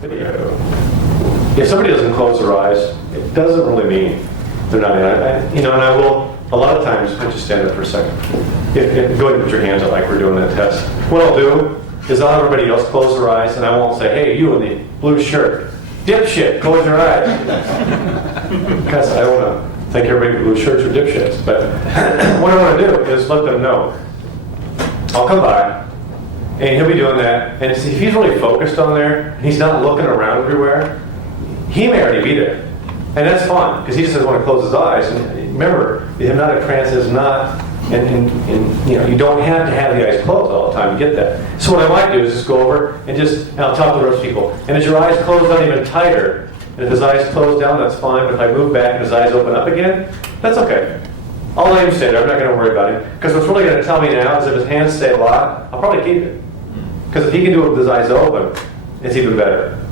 video. If somebody doesn't close their eyes, it doesn't really mean they're not in. And I will, a lot of times, I'll just stand up for a second. Go ahead and put your hands up like we're doing that test. What I'll do is I'll have everybody else close their eyes, and I won't say, hey, you in the blue shirt, dipshit, close your eyes. Because I don't want to think everybody in blue shirts are dipshits. But what I want to do is let them know. I'll come by, and he'll be doing that. And if he's really focused on there, and he's not looking around everywhere, he may already be there. And that's fine, because he just doesn't want to close his eyes. And remember, the hypnotic trance is not, and you don't have to have the eyes closed all the time to get that. So what I might do is just go over and I'll talk to the rest of people. And as your eyes close down even tighter, and if his eyes close down, that's fine. But if I move back and his eyes open up again, that's okay. I'll let him stay there. I'm not going to worry about him. Because what's really going to tell me now is if his hands stay locked, I'll probably keep it. Because if he can do it with his eyes open, it's even better.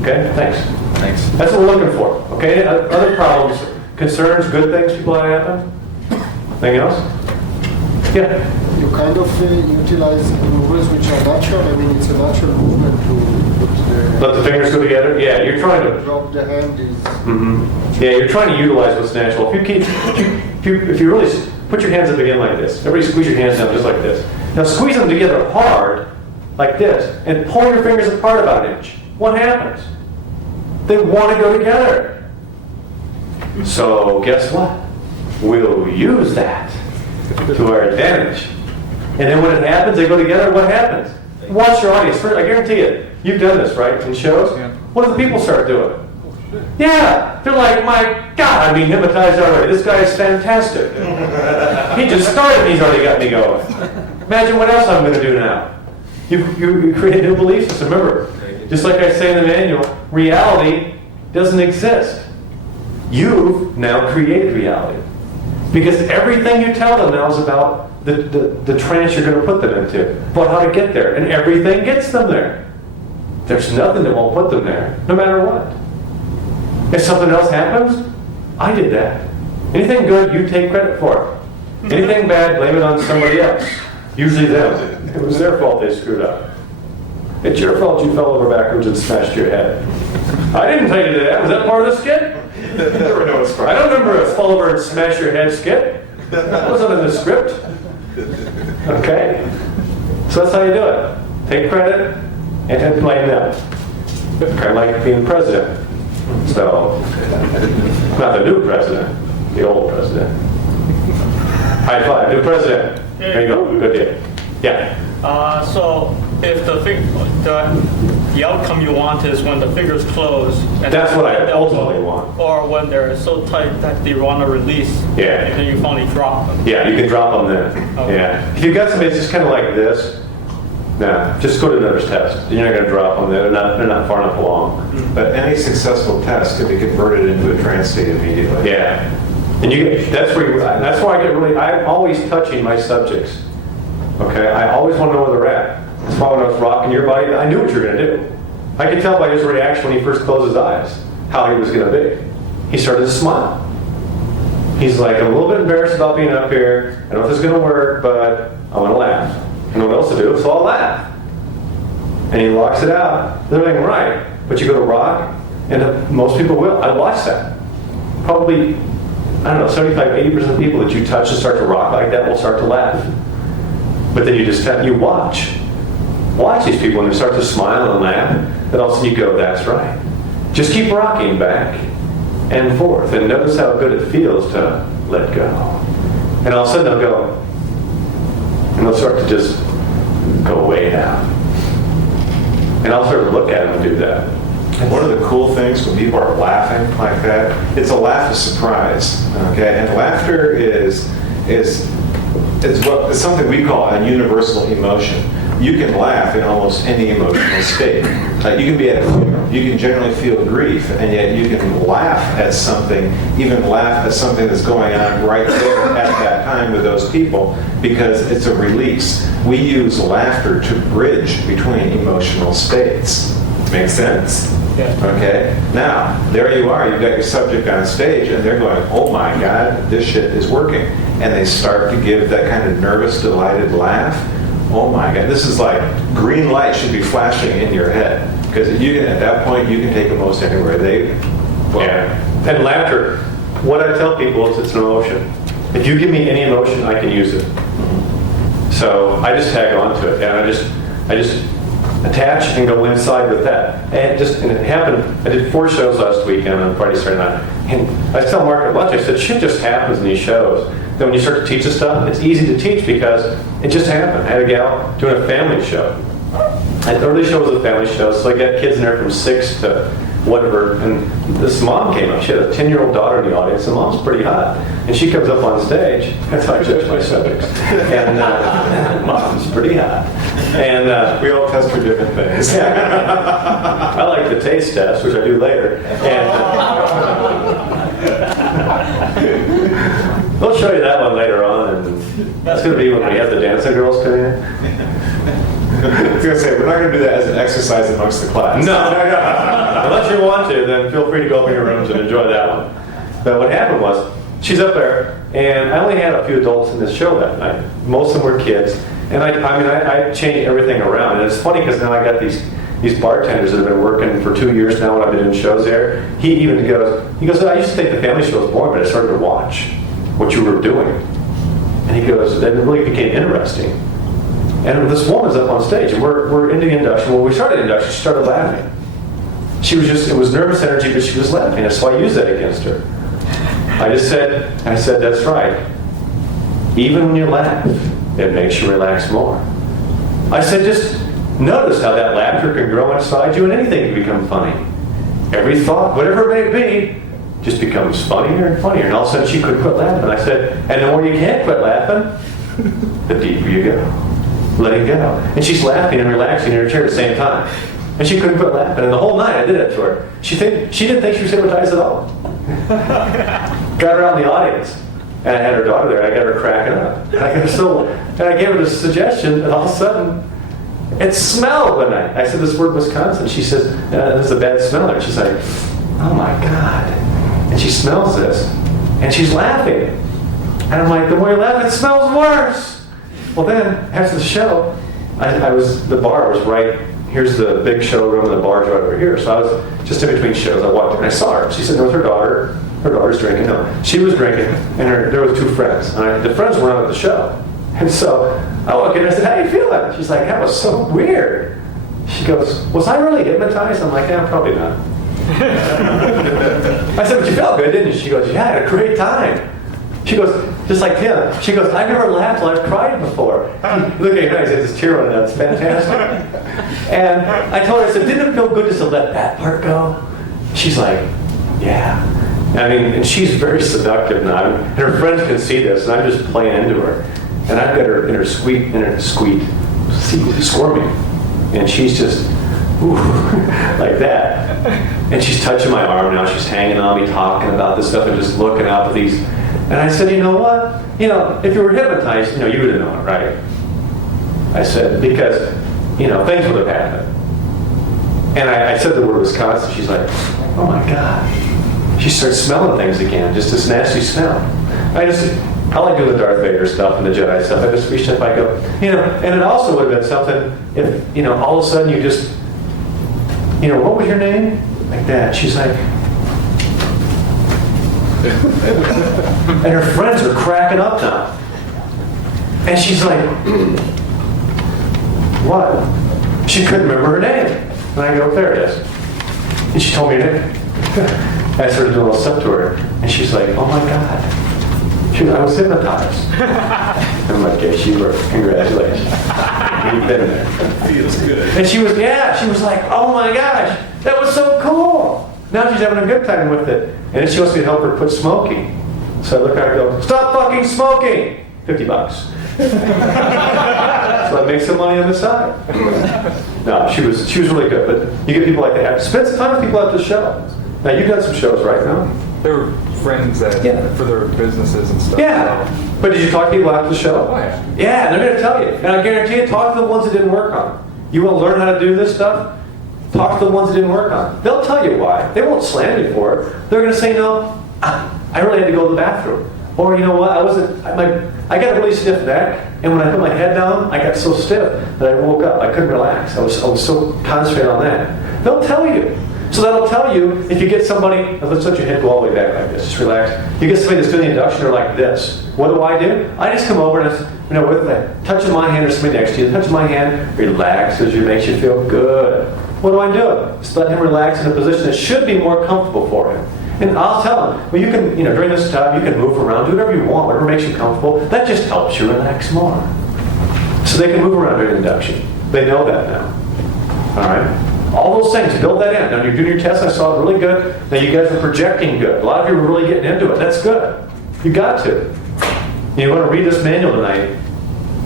Okay? Thanks. That's what we're looking for. Okay? Other problems, concerns, good things people have happen? Anything else? Yeah? You kind of utilize maneuvers which are natural. I mean, it's a natural movement to put let the fingers go together? Yeah, you're trying to... drop the hand is... Mm-hmm. Yeah, you're trying to utilize what's natural. If you really put your hands up again like this, everybody squeeze your hands down just like this. Now squeeze them together hard, like this, and pull your fingers apart about an inch. What happens? They want to go together. So guess what? We'll use that to our advantage. And then when it happens, they go together, what happens? Watch your audience. First, I guarantee it. You've done this, right, in shows? What do the people start doing? Yeah, they're like, my God, I'm being hypnotized already. This guy is fantastic. He just started and he's already got me going. Imagine what else I'm going to do now. You create a new belief system. Remember, just like I say in the manual, reality doesn't exist. You've now created reality. Because everything you tell them now is about the trance you're going to put them into, about how to get there. And everything gets them there. There's nothing that won't put them there, no matter what. If something else happens, I did that. Anything good, you take credit for it. Anything bad, blame it on somebody else. Usually them. It was their fault they screwed up. It's your fault you fell over backwards and smashed your head. I didn't tell you to do that. Was that part of the skit? I don't remember a fall over and smash your head skit. That wasn't in the script. Okay? So that's how you do it. Take credit and then blame them. Kind of like being president. So, not the new president, the old president. High five, new president. There you go, good deal. Yeah. So if the outcome you want is when the fingers close. And that's what I ultimately want. Or when they're so tight that they want to release. Yeah. And then you finally drop them. Yeah, you can drop them then. Okay. Yeah. If you've got somebody that's just kind of like this, nah, just go to another test. You're not going to drop them. They're not far enough along. Mm-hmm. But any successful test can be converted into a trance state immediately. Yeah. And that's why I get really, I'm always touching my subjects. Okay, I always want to know where they're at. That's why when I was rocking your body, I knew what you were going to do. I could tell by his reaction when he first closed his eyes how he was going to be. He started to smile. He's like, I'm a little bit embarrassed about being up here. I don't know if this is going to work, but I want to laugh. I know what else to do, so I'll laugh. And he locks it out. They're like, right. But you go to rock, and most people will. I watch that. Probably, I don't know, 75, 80% of the people that you touch and start to rock like that will start to laugh. But then you watch these people when they start to smile and laugh, then all of a sudden you go, that's right. Just keep rocking back and forth, and notice how good it feels to let go. And all of a sudden they'll go, and they'll start to just go way down. And I'll sort of look at them and do that. And one of the cool things when people are laughing like that, it's a laugh of surprise. Okay, and laughter is something we call a universal emotion. You can laugh in almost any emotional state. You can be at a funeral. You can generally feel grief, and yet you can laugh at something, even laugh at something that's going on right there at that time with those people, because it's a release. We use laughter to bridge between emotional states. Make sense? Yeah. Okay? Now, there you are. You've got your subject on stage, and they're going, oh my God, this shit is working. And they start to give that kind of nervous, delighted laugh. oh my God, this is like green light should be flashing in your head. Because at that point, you can take almost anywhere. And laughter, what I tell people is it's an emotion. If you give me any emotion, I can use it. So I just tag on to it, and I just attach and go inside with that. And it happened. I did 4 shows last weekend on Friday, Saturday night. And I tell Mark at lunch, I said, shit just happens in these shows. Then when you start to teach this stuff, it's easy to teach because it just happened. I had a gal doing a family show. And the early show was a family show, so I got kids in there from 6 to whatever. And this mom came up. She had a 10-year-old daughter in the audience. The mom's pretty hot. And she comes up on stage. That's how I judge my subjects. And mom's pretty hot. And we all test for different things. I like the taste test, which I do later. And we'll show you that one later on. And that's going to be when we have the dancing girls come in. I was going to say, we're not going to do that as an exercise amongst the class. No. Unless you want to, then feel free to go up in your rooms and enjoy that one. But what happened was, she's up there, and I only had a few adults in this show that night. Most of them were kids. And I changed everything around. And it's funny because now I got these bartenders that have been working for 2 years now when I've been in shows there. He even goes, I used to think the family show was boring, but I started to watch what you were doing. And he goes, that really became interesting. And this woman's up on stage, and we're into the induction. When we started the induction, she started laughing. It was nervous energy, but she was laughing. That's why I used that against her. I said, that's right. Even when you laugh, it makes you relax more. I said, just notice how that laughter can grow inside you and anything can become funny. Every thought, whatever it may be, just becomes funnier and funnier. And all of a sudden she couldn't quit laughing. I said, and the more you can't quit laughing, the deeper you go. Letting go. And she's laughing and relaxing in her chair at the same time. And she couldn't quit laughing. And the whole night I did it to her. She didn't think she was hypnotized at all. Got her out in the audience. And I had her daughter there. I got her cracking up. And I gave her this suggestion, and all of a sudden, it smelled one night. I said this word Wisconsin. She says, this is a bad smell. And she's like, oh my God. And she smells this. And she's laughing. And I'm like, the more you laugh, it smells worse. Well then, after the show, the bar was right, here's the big showroom and the bar's right over here. So I was just in between shows. I walked in and I saw her. She's sitting there with her daughter. Her daughter's drinking. No, she was drinking, and there was 2 friends. And the friends weren't at the show. And so I walked in and I said, how you feeling? She's like, that was so weird. She goes, was I really hypnotized? I'm like, yeah, probably not. I said, but you felt good, didn't you? She goes, yeah, I had a great time. She goes, just like him. She goes, I never laughed till I've cried before. Look at him, he has this tear running down. It's fantastic. And I told her, I said, didn't it feel good just to let that part go? She's like, yeah. I mean, and she's very seductive now. And her friends can see this, and I'm just playing into her. And I've got her in her squirming. And she's just, ooh, like that. And she's touching my arm now. She's hanging on me, talking about this stuff, and just looking up at these. And I said, you know what? If you were hypnotized, you would have known, right? I said, because, things would have happened. And I said the word Wisconsin. She's like, oh my God. She starts smelling things again, just this nasty smell. I like doing the Darth Vader stuff and the Jedi stuff. I just reached up, I go, and it also would have been something if, all of a sudden you just, what was your name? Like that. She's like, and her friends are cracking up now. And she's like, what? She couldn't remember her name. And I go, there it is. And she told me her name. I started doing a little stuff to her. And she's like, oh my God. She goes, I was hypnotized. I'm like, yeah, she were. Congratulations. You've been there. Feels good. And she was like, oh my gosh, that was so cool. Now she's having a good time with it. And then she wants me to help her quit smoking. So I look at her and go, stop fucking smoking! $50. So I make some money on the side. No, she was really good. But you get people like that. Spend some time with people at the show. Now you've done some shows right now. They were friends for their businesses and stuff. Yeah. So. But did you talk to people after the show? Oh, yeah. Yeah, they're going to tell you. And I guarantee you, talk to the ones that didn't work on it. You want to learn how to do this stuff? Talk to the ones that didn't work on it. They'll tell you why. They won't slam you for it. They're going to say, no, I really had to go to the bathroom. Or, you know what, I got a really stiff neck. And when I put my head down, I got so stiff that I woke up. I couldn't relax. I was so concentrated on that. They'll tell you. So that'll tell you if you get somebody, let's let your head go all the way back like this, just relax. You get somebody that's doing the induction, they're like this. What do? I just come over and, with that, touching my hand or somebody next to you, touching my hand, relaxes you, makes you feel good. What do I do? Just let him relax in a position that should be more comfortable for him. And I'll tell him, well, you can, during this time, you can move around, do whatever you want, whatever makes you comfortable. That just helps you relax more. So they can move around during induction. They know that now. All right? All those things, build that in. Now you're doing your test, I saw it really good. Now you guys are projecting good. A lot of you are really getting into it. That's good. You got to. You want to read this manual tonight.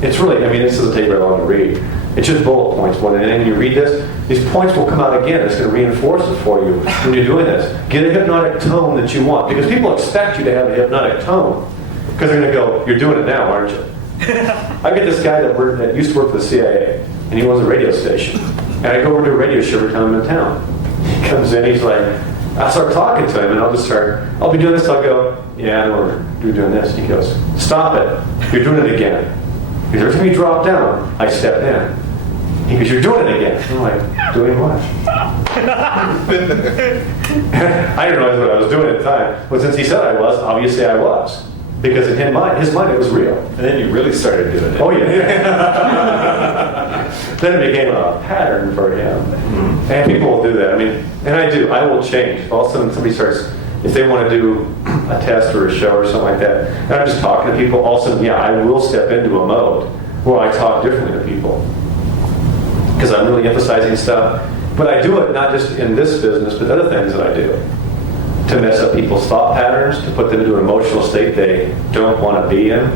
It's really, this doesn't take very long to read. It's just bullet points more than anything. You read this, these points will come out again. It's going to reinforce it for you when you're doing this. Get a hypnotic tone that you want. Because people expect you to have a hypnotic tone. Because they're going to go, you're doing it now, aren't you? I get this guy that used to work for the CIA, and he owns a radio station. And I go over to a radio show every time I'm in town. He comes in, he's like, I start talking to him, and I'll be doing this, I'll go, yeah, I know you're doing this. He goes, stop it, you're doing it again. Because every time you drop down, I step in. He goes, you're doing it again. I'm like, doing what? I didn't realize what I was doing at the time. But since he said I was, obviously I was. Because in his mind, it was real. And then you really started doing it. Oh, yeah. Then it became a pattern for him. Mm-hmm. And people will do that. And I do. I will change. If all of a sudden somebody starts, if they want to do a test or a show or something like that, and I'm just talking to people, all of a sudden, I will step into a mode where I talk differently to people. Because I'm really emphasizing stuff. But I do it not just in this business, but other things that I do. To mess up people's thought patterns, to put them into an emotional state they don't want to be in.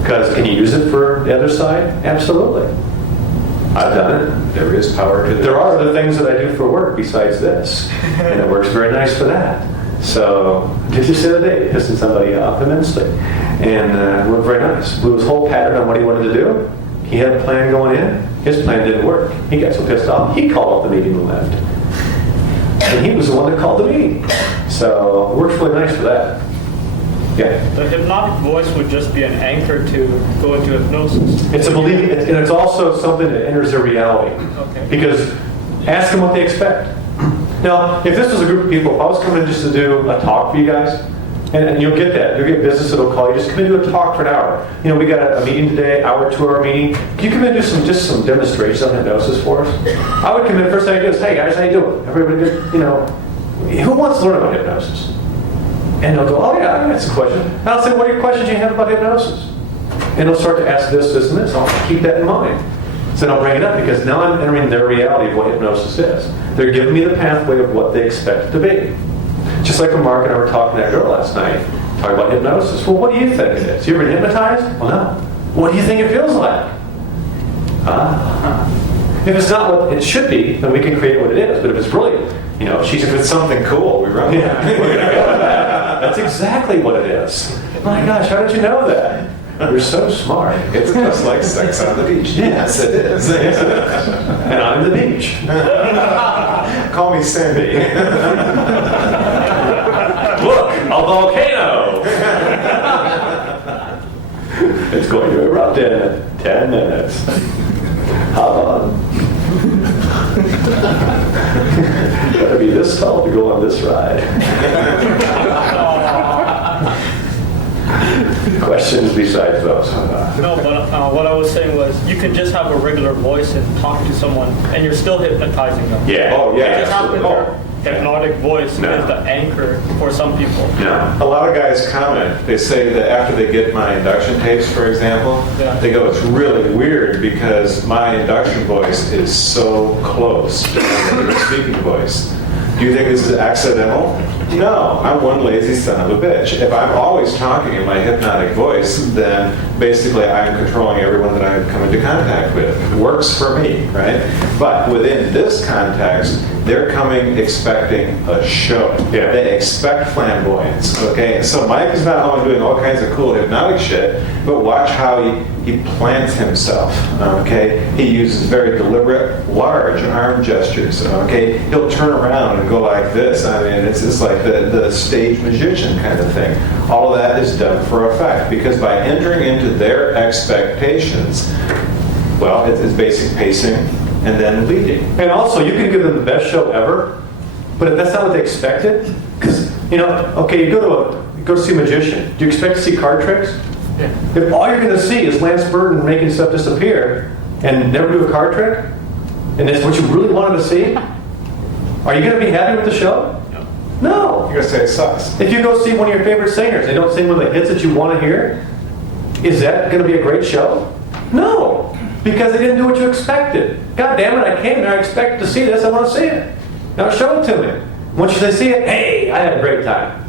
Because can you use it for the other side? Absolutely. I've done it. There is power to that. There are other things that I do for work besides this. And it works very nice for that. So, just the other day, pissing somebody off immensely. And it worked very nice. Blew his whole pattern on what he wanted to do. He had a plan going in. His plan didn't work. He got so pissed off, he called off the meeting and left. And he was the one that called the meeting. So, it works really nice for that. Yeah. The hypnotic voice would just be an anchor to go into hypnosis. It's a belief, and it's also something that enters their reality. Okay. Because ask them what they expect. Now, if this was a group of people, if I was coming just to do a talk for you guys, and you'll get that, you'll get business that'll call you, just come in and do a talk for an hour. We got a meeting today, hour, 2-hour meeting. Can you come in and do just some demonstrations on hypnosis for us? I would come in, first thing I do is, hey guys, how you doing? Everybody good? Who wants to learn about hypnosis? And they'll go, oh yeah, that's a question. And I'll say, what are your questions you have about hypnosis? And they'll start to ask this, this, and this. I'll keep that in mind. So then I'll bring it up because now I'm entering their reality of what hypnosis is. They're giving me the pathway of what they expect it to be. Just like when Mark and I were talking to that girl last night, talking about hypnosis. Well, what do you think it is? You ever been hypnotized? Well, no. What do you think it feels like? If it's not what it should be, then we can create what it is. But if it's really, if it's something cool, we run with it. we're going to go with that. That's exactly what it is. My gosh, how did you know that? You're so smart. It's just like sex on the beach. Yes, it is. Yes, it is. And I'm the beach. Call me Sandy. Look, a volcano. It's going to erupt in 10 minutes. Hop on. Gotta be this tall to go on this ride. Questions besides those? No, but what I was saying was you can just have a regular voice and talk to someone, and you're still hypnotizing them. Yeah. Oh, yeah. It just happens Absolutely. their hypnotic voice is the anchor for some people. No. A lot of guys comment. They say that after they get my induction tapes, for example, they go, it's really weird because my induction voice is so close to my speaking voice. Do you think this is accidental? No, I'm one lazy son of a bitch. If I'm always talking in my hypnotic voice, then basically I'm controlling everyone that I come into contact with. It works for me, right? But within this context, they're coming expecting a show. Yeah. They expect flamboyance, okay? So Mike is not only doing all kinds of cool hypnotic shit, but watch how he plants himself, okay? He uses very deliberate, large arm gestures, okay? He'll turn around and go like this. It's just like like the stage magician kind of thing. All of that is done for effect, because by entering into their expectations, well, it's basic pacing and then leading. And also, you can give them the best show ever, but if that's not what they expected, because, okay, you go to see a magician. Do you expect to see card tricks? Yeah. If all you're going to see is Lance Burton making stuff disappear and never do a card trick, and that's what you really wanted to see, are you going to be happy with the show? No. You're gonna say it sucks. If you go see one of your favorite singers, they don't sing one of the hits that you want to hear, is that going to be a great show? No, because they didn't do what you expected. God damn it, I came there, I expected to see this, I want to see it. Now show it to me. Once you see it, hey, I had a great time.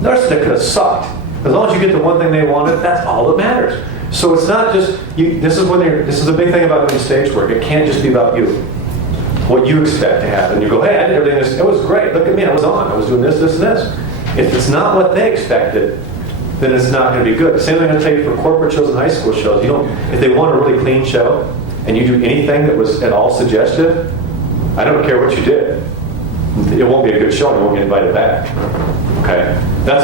The rest of it could have sucked. As long as you get the one thing they wanted, that's all that matters. So it's not just, this is a big thing about doing stage work. It can't just be about you. What you expect to happen. You go, hey, I did everything, it was great. Look at me, I was on. I was doing this, this, and this. If it's not what they expected, then it's not going to be good. The same thing I tell you for corporate shows and high school shows. If they want a really clean show, and you do anything that was at all suggestive, I don't care what you did. It won't be a good show, and you won't get invited back. Okay?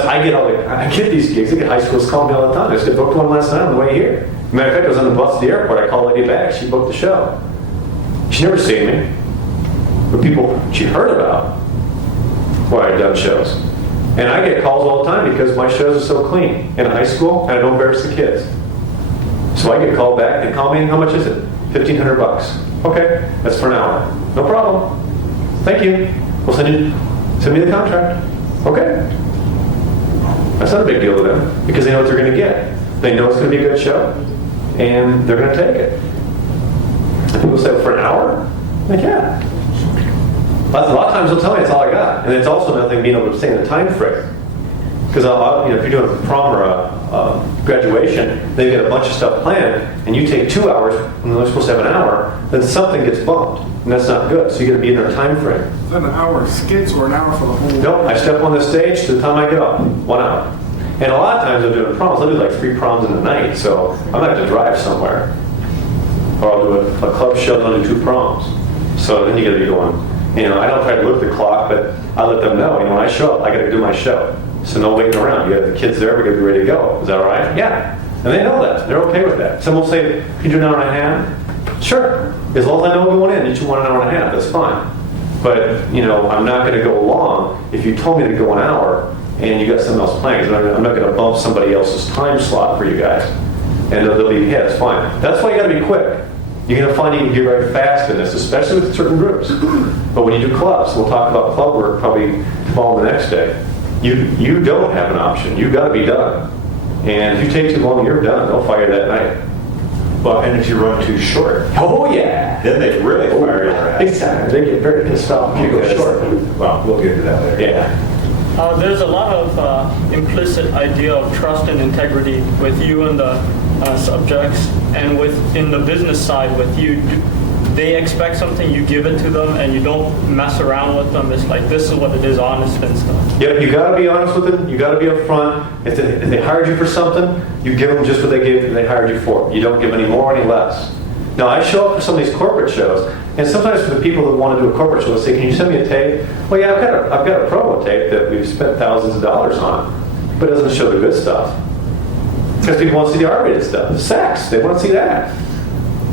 I get these gigs. I get high schools calling me all the time. I just got booked one last night on the way here. Matter of fact, I was on the bus to the airport. I called a lady back. She booked the show. She never seen me. But people she heard about where I'd done shows. And I get calls all the time because my shows are so clean in high school, and I don't embarrass the kids. So I get called back. They call me, how much is it? $1,500. Okay, that's for an hour. No problem. Thank you. We'll send me the contract. Okay. That's not a big deal to them because they know what they're going to get. They know it's going to be a good show, and they're going to take it. And people say, for an hour? Like, yeah. A lot of times they'll tell me it's all I got. And it's also another thing being able to stay in the time frame. Because if you're doing a prom or a graduation, they've got a bunch of stuff planned, and you take 2 hours when they're supposed to have an hour, then something gets bumped. And that's not good. So you got to be in their time frame. Is that an hour of skits or an hour for the whole? Nope, I step on the stage to the time I get off. 1 hour. And a lot of times I'm doing proms. I'll do like 3 proms in a night, so I'm going to have to drive somewhere. Or I'll do a club show and I'll do 2 proms. So then you got to be going, I don't try to look at the clock, but I let them know, when I show up, I got to do my show. So no waiting around. You have the kids there, we're going to be ready to go. Is that all right? Yeah. And they know that. They're okay with that. Some will say, can you do an hour and a half? Sure. As long as I know going in, that you want an hour and a half, that's fine. But, I'm not going to go long if you told me to go an hour and you got something else planned. I'm not going to bump somebody else's time slot for you guys. And they'll be, yeah, it's fine. That's why you got to be quick. You're going to find you can get very fast in this, especially with certain groups. But when you do clubs, we'll talk about club work probably tomorrow the next day. You don't have an option. You've got to be done. And if you take too long, you're done. They'll fire that night. Well, and if you run too short, oh yeah, then they really fire your ass. Exactly. They get very pissed off if you go short. Well, we'll get to that later. Yeah. There's a lot of implicit idea of trust and integrity with you and the subjects, and in the business side with you. They expect something, you give it to them, and you don't mess around with them. It's like, this is what it is, honest and stuff. Yeah, you got to be honest with them. You got to be upfront. If they hired you for something, you give them just what they hired you for. You don't give any more, any less. Now, I show up for some of these corporate shows, and sometimes for the people that want to do a corporate show, they'll say, can you send me a tape? Well, yeah, I've got a promo tape that we've spent thousands of dollars on, but it doesn't show the good stuff. Because people want to see the R-rated stuff, the sex. They want to see that.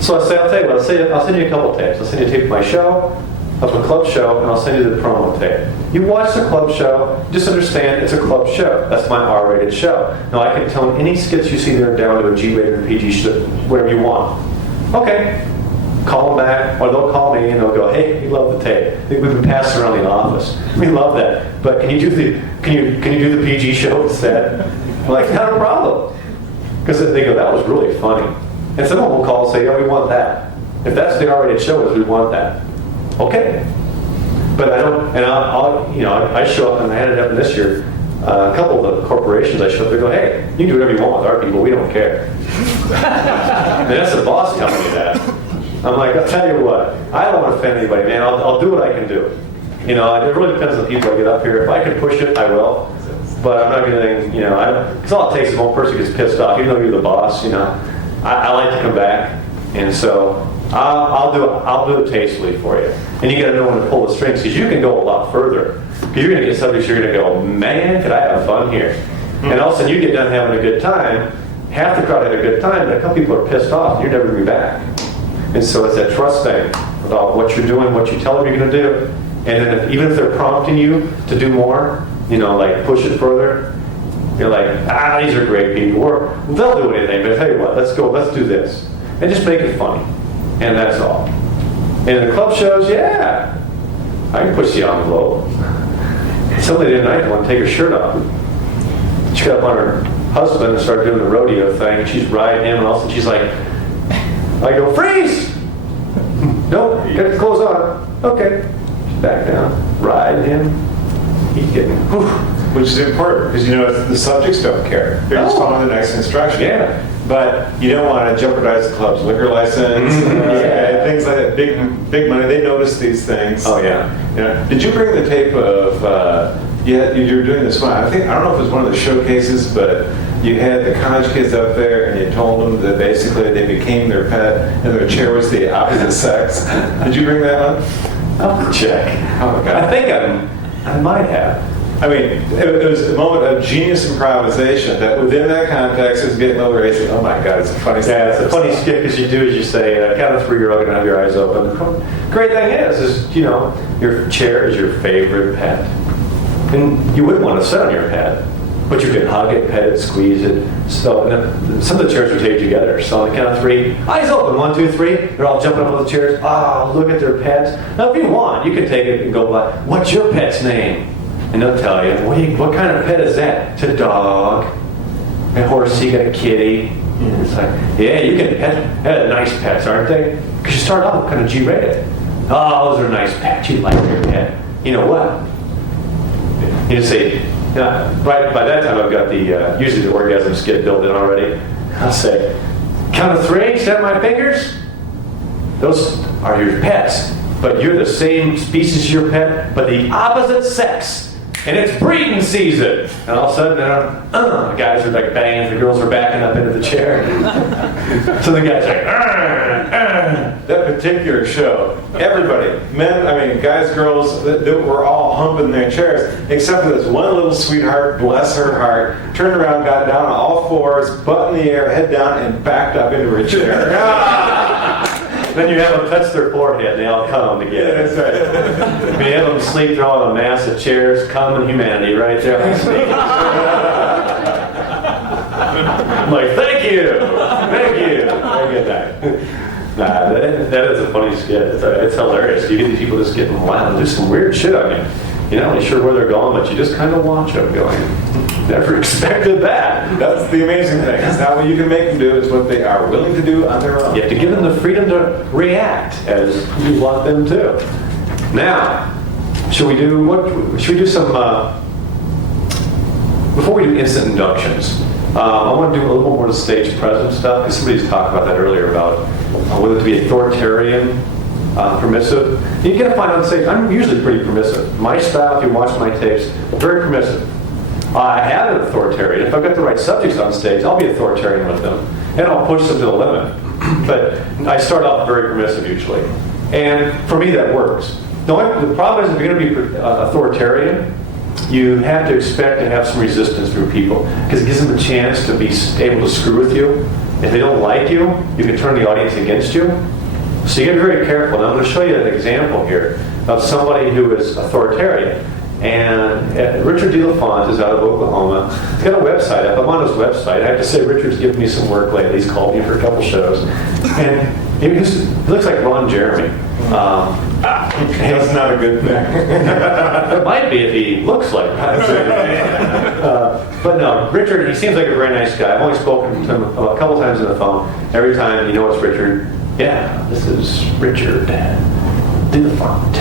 So I say, I'll tell you what, I'll send you a couple of tapes. I'll send you a tape of my show, of a club show, and I'll send you the promo tape. You watch the club show, just understand it's a club show. That's my R-rated show. Now I can tone any skits you see there down to a G-rated, PG, whatever you want. Okay. Call them back, or they'll call me and they'll go, hey, we love the tape. We've been passing around the office. We love that. But can you do the PG show instead? I'm like, not a problem. Because they go, that was really funny. And someone will call and say, yeah, we want that. If that's the R-rated show, we want that. Okay. But I don't, and I show up, and I had it happen this year. A couple of the corporations I show up, they go, hey, you can do whatever you want with our people, we don't care. And that's the boss telling me that. I'm like, I'll tell you what, I don't want to offend anybody, man. I'll do what I can do. It really depends on the people I get up here. If I can push it, I will. But I'm not going to, because all it takes is one person gets pissed off. You know you're the boss, I like to come back. And so I'll do it tastefully for you. And you got to know when to pull the strings, because you can go a lot further. Because you're going to get subjects, you're going to go, man, could I have fun here? And all of a sudden you get done having a good time, half the crowd had a good time, but a couple people are pissed off, and you're never going to be back. And so it's that trust thing about what you're doing, what you tell them you're going to do. And then even if they're prompting you to do more, like push it further, you're like, these are great people. Or they'll do anything, but I tell you what, let's do this. And just make it funny. And that's all. And the club shows, yeah, I can push the envelope. Somebody the other night wanted to take her shirt off. She got up on her husband and started doing the rodeo thing, and she's riding him, and all of a sudden she's like, I go, freeze! Nope, get the clothes on. Okay. She's back down, riding him. He's getting, whew. Which is important, because the subjects don't care. They're just following the nice instruction. Yeah. But you don't want to jeopardize the club's liquor license, things like that, big money. They notice these things. Oh, yeah. Did you bring the tape of, you were doing this one, I don't know if it was one of the showcases, but you had the college kids up there and you told them that basically they became their pet and their chair was the opposite sex. Did you bring that one? I'll check. Oh, God. I think I might have. I mean, it was a moment of genius improvisation that within that context is getting over racing. Oh my God, it's a funny Yeah, it's a funny skit because you do as you say, count of three, you're all going to have your eyes open. Great thing is, your chair is your favorite pet. And you wouldn't want to sit on your pet, but you can hug it, pet it, squeeze it. So some of the chairs are taped together. So on the count of three, eyes open, 1, 2, 3. They're all jumping up on the chairs. Oh, look at their pets. Now, if you want, you can take it and go by, what's your pet's name? And they'll tell you, what kind of pet is that? It's a dog. A horse, you got a kitty. And it's like, yeah, you can pet nice pets, aren't they? Because you start off kind of G-rated. Oh, those are nice pets. You like your pet. You know what? You say, right by that time I've got usually the orgasm skit built in already. I'll say, count of three, snap my fingers. Those are your pets, but you're the same species as your pet, but the opposite sex. And it's breeding season. And all of a sudden, the guys are like banging, the girls are backing up into the chair. So the guy's like, That particular show, everybody, men, guys, girls, they were all humping their chairs, except for this one little sweetheart, bless her heart, turned around, got down on all fours, butt in the air, head down, and backed up into her chair. Then you have them touch their forehead and they all come together. Yeah, that's right. You have them sleep through all the massive chairs, common humanity right there. I'm like, thank you. Have a good night. Nah, that is a funny skit. It's hilarious. You get these people just getting wild, do some weird shit on you. You're not really sure where they're going, but you just kind of watch them going, never expected that. That's the amazing thing. It's not what you can make them do, it's what they are willing to do on their own. You have to give them the freedom to react as you want them to. Now, should we do some, before we do instant inductions, I want to do a little more of the stage presence stuff, because somebody's talked about that earlier about whether to be authoritarian, permissive. You get to find on stage, I'm usually pretty permissive. My style, if you watch my tapes, very permissive. I have an authoritarian. If I've got the right subjects on stage, I'll be authoritarian with them. And I'll push them to the limit. But I start off very permissive usually. And for me, that works. The problem is if you're going to be authoritarian, you have to expect to have some resistance from people, because it gives them a chance to be able to screw with you. If they don't like you, you can turn the audience against you. So you got to be very careful. Now I'm going to show you an example here of somebody who is authoritarian. And Richard DeLaFont is out of Oklahoma. He's got a website up. I'm on his website. I have to say, Richard's given me some work lately. He's called me for a couple shows. And he looks like Ron Jeremy. That's not a good thing. It might be if he looks like Ron Jeremy. But no, Richard, he seems like a very nice guy. I've only spoken to him a couple times on the phone. Every time, it's Richard. Yeah, this is Richard DeLaFont.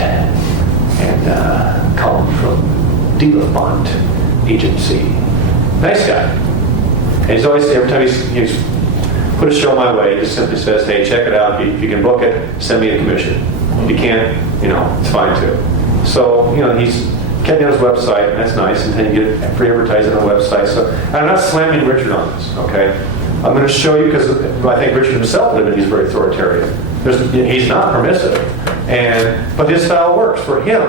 And call him from DeLaFont Agency. Nice guy. And he's always, every time he's put a show my way, he just simply says, hey, check it out. If you can book it, send me a commission. If you can't, it's fine too. So, he's kept me on his website, and that's nice, and then you get free advertising on the website. So I'm not slamming Richard on this, okay? I'm going to show you, because I think Richard himself would admit he's very authoritarian. He's not permissive, but his style works for him,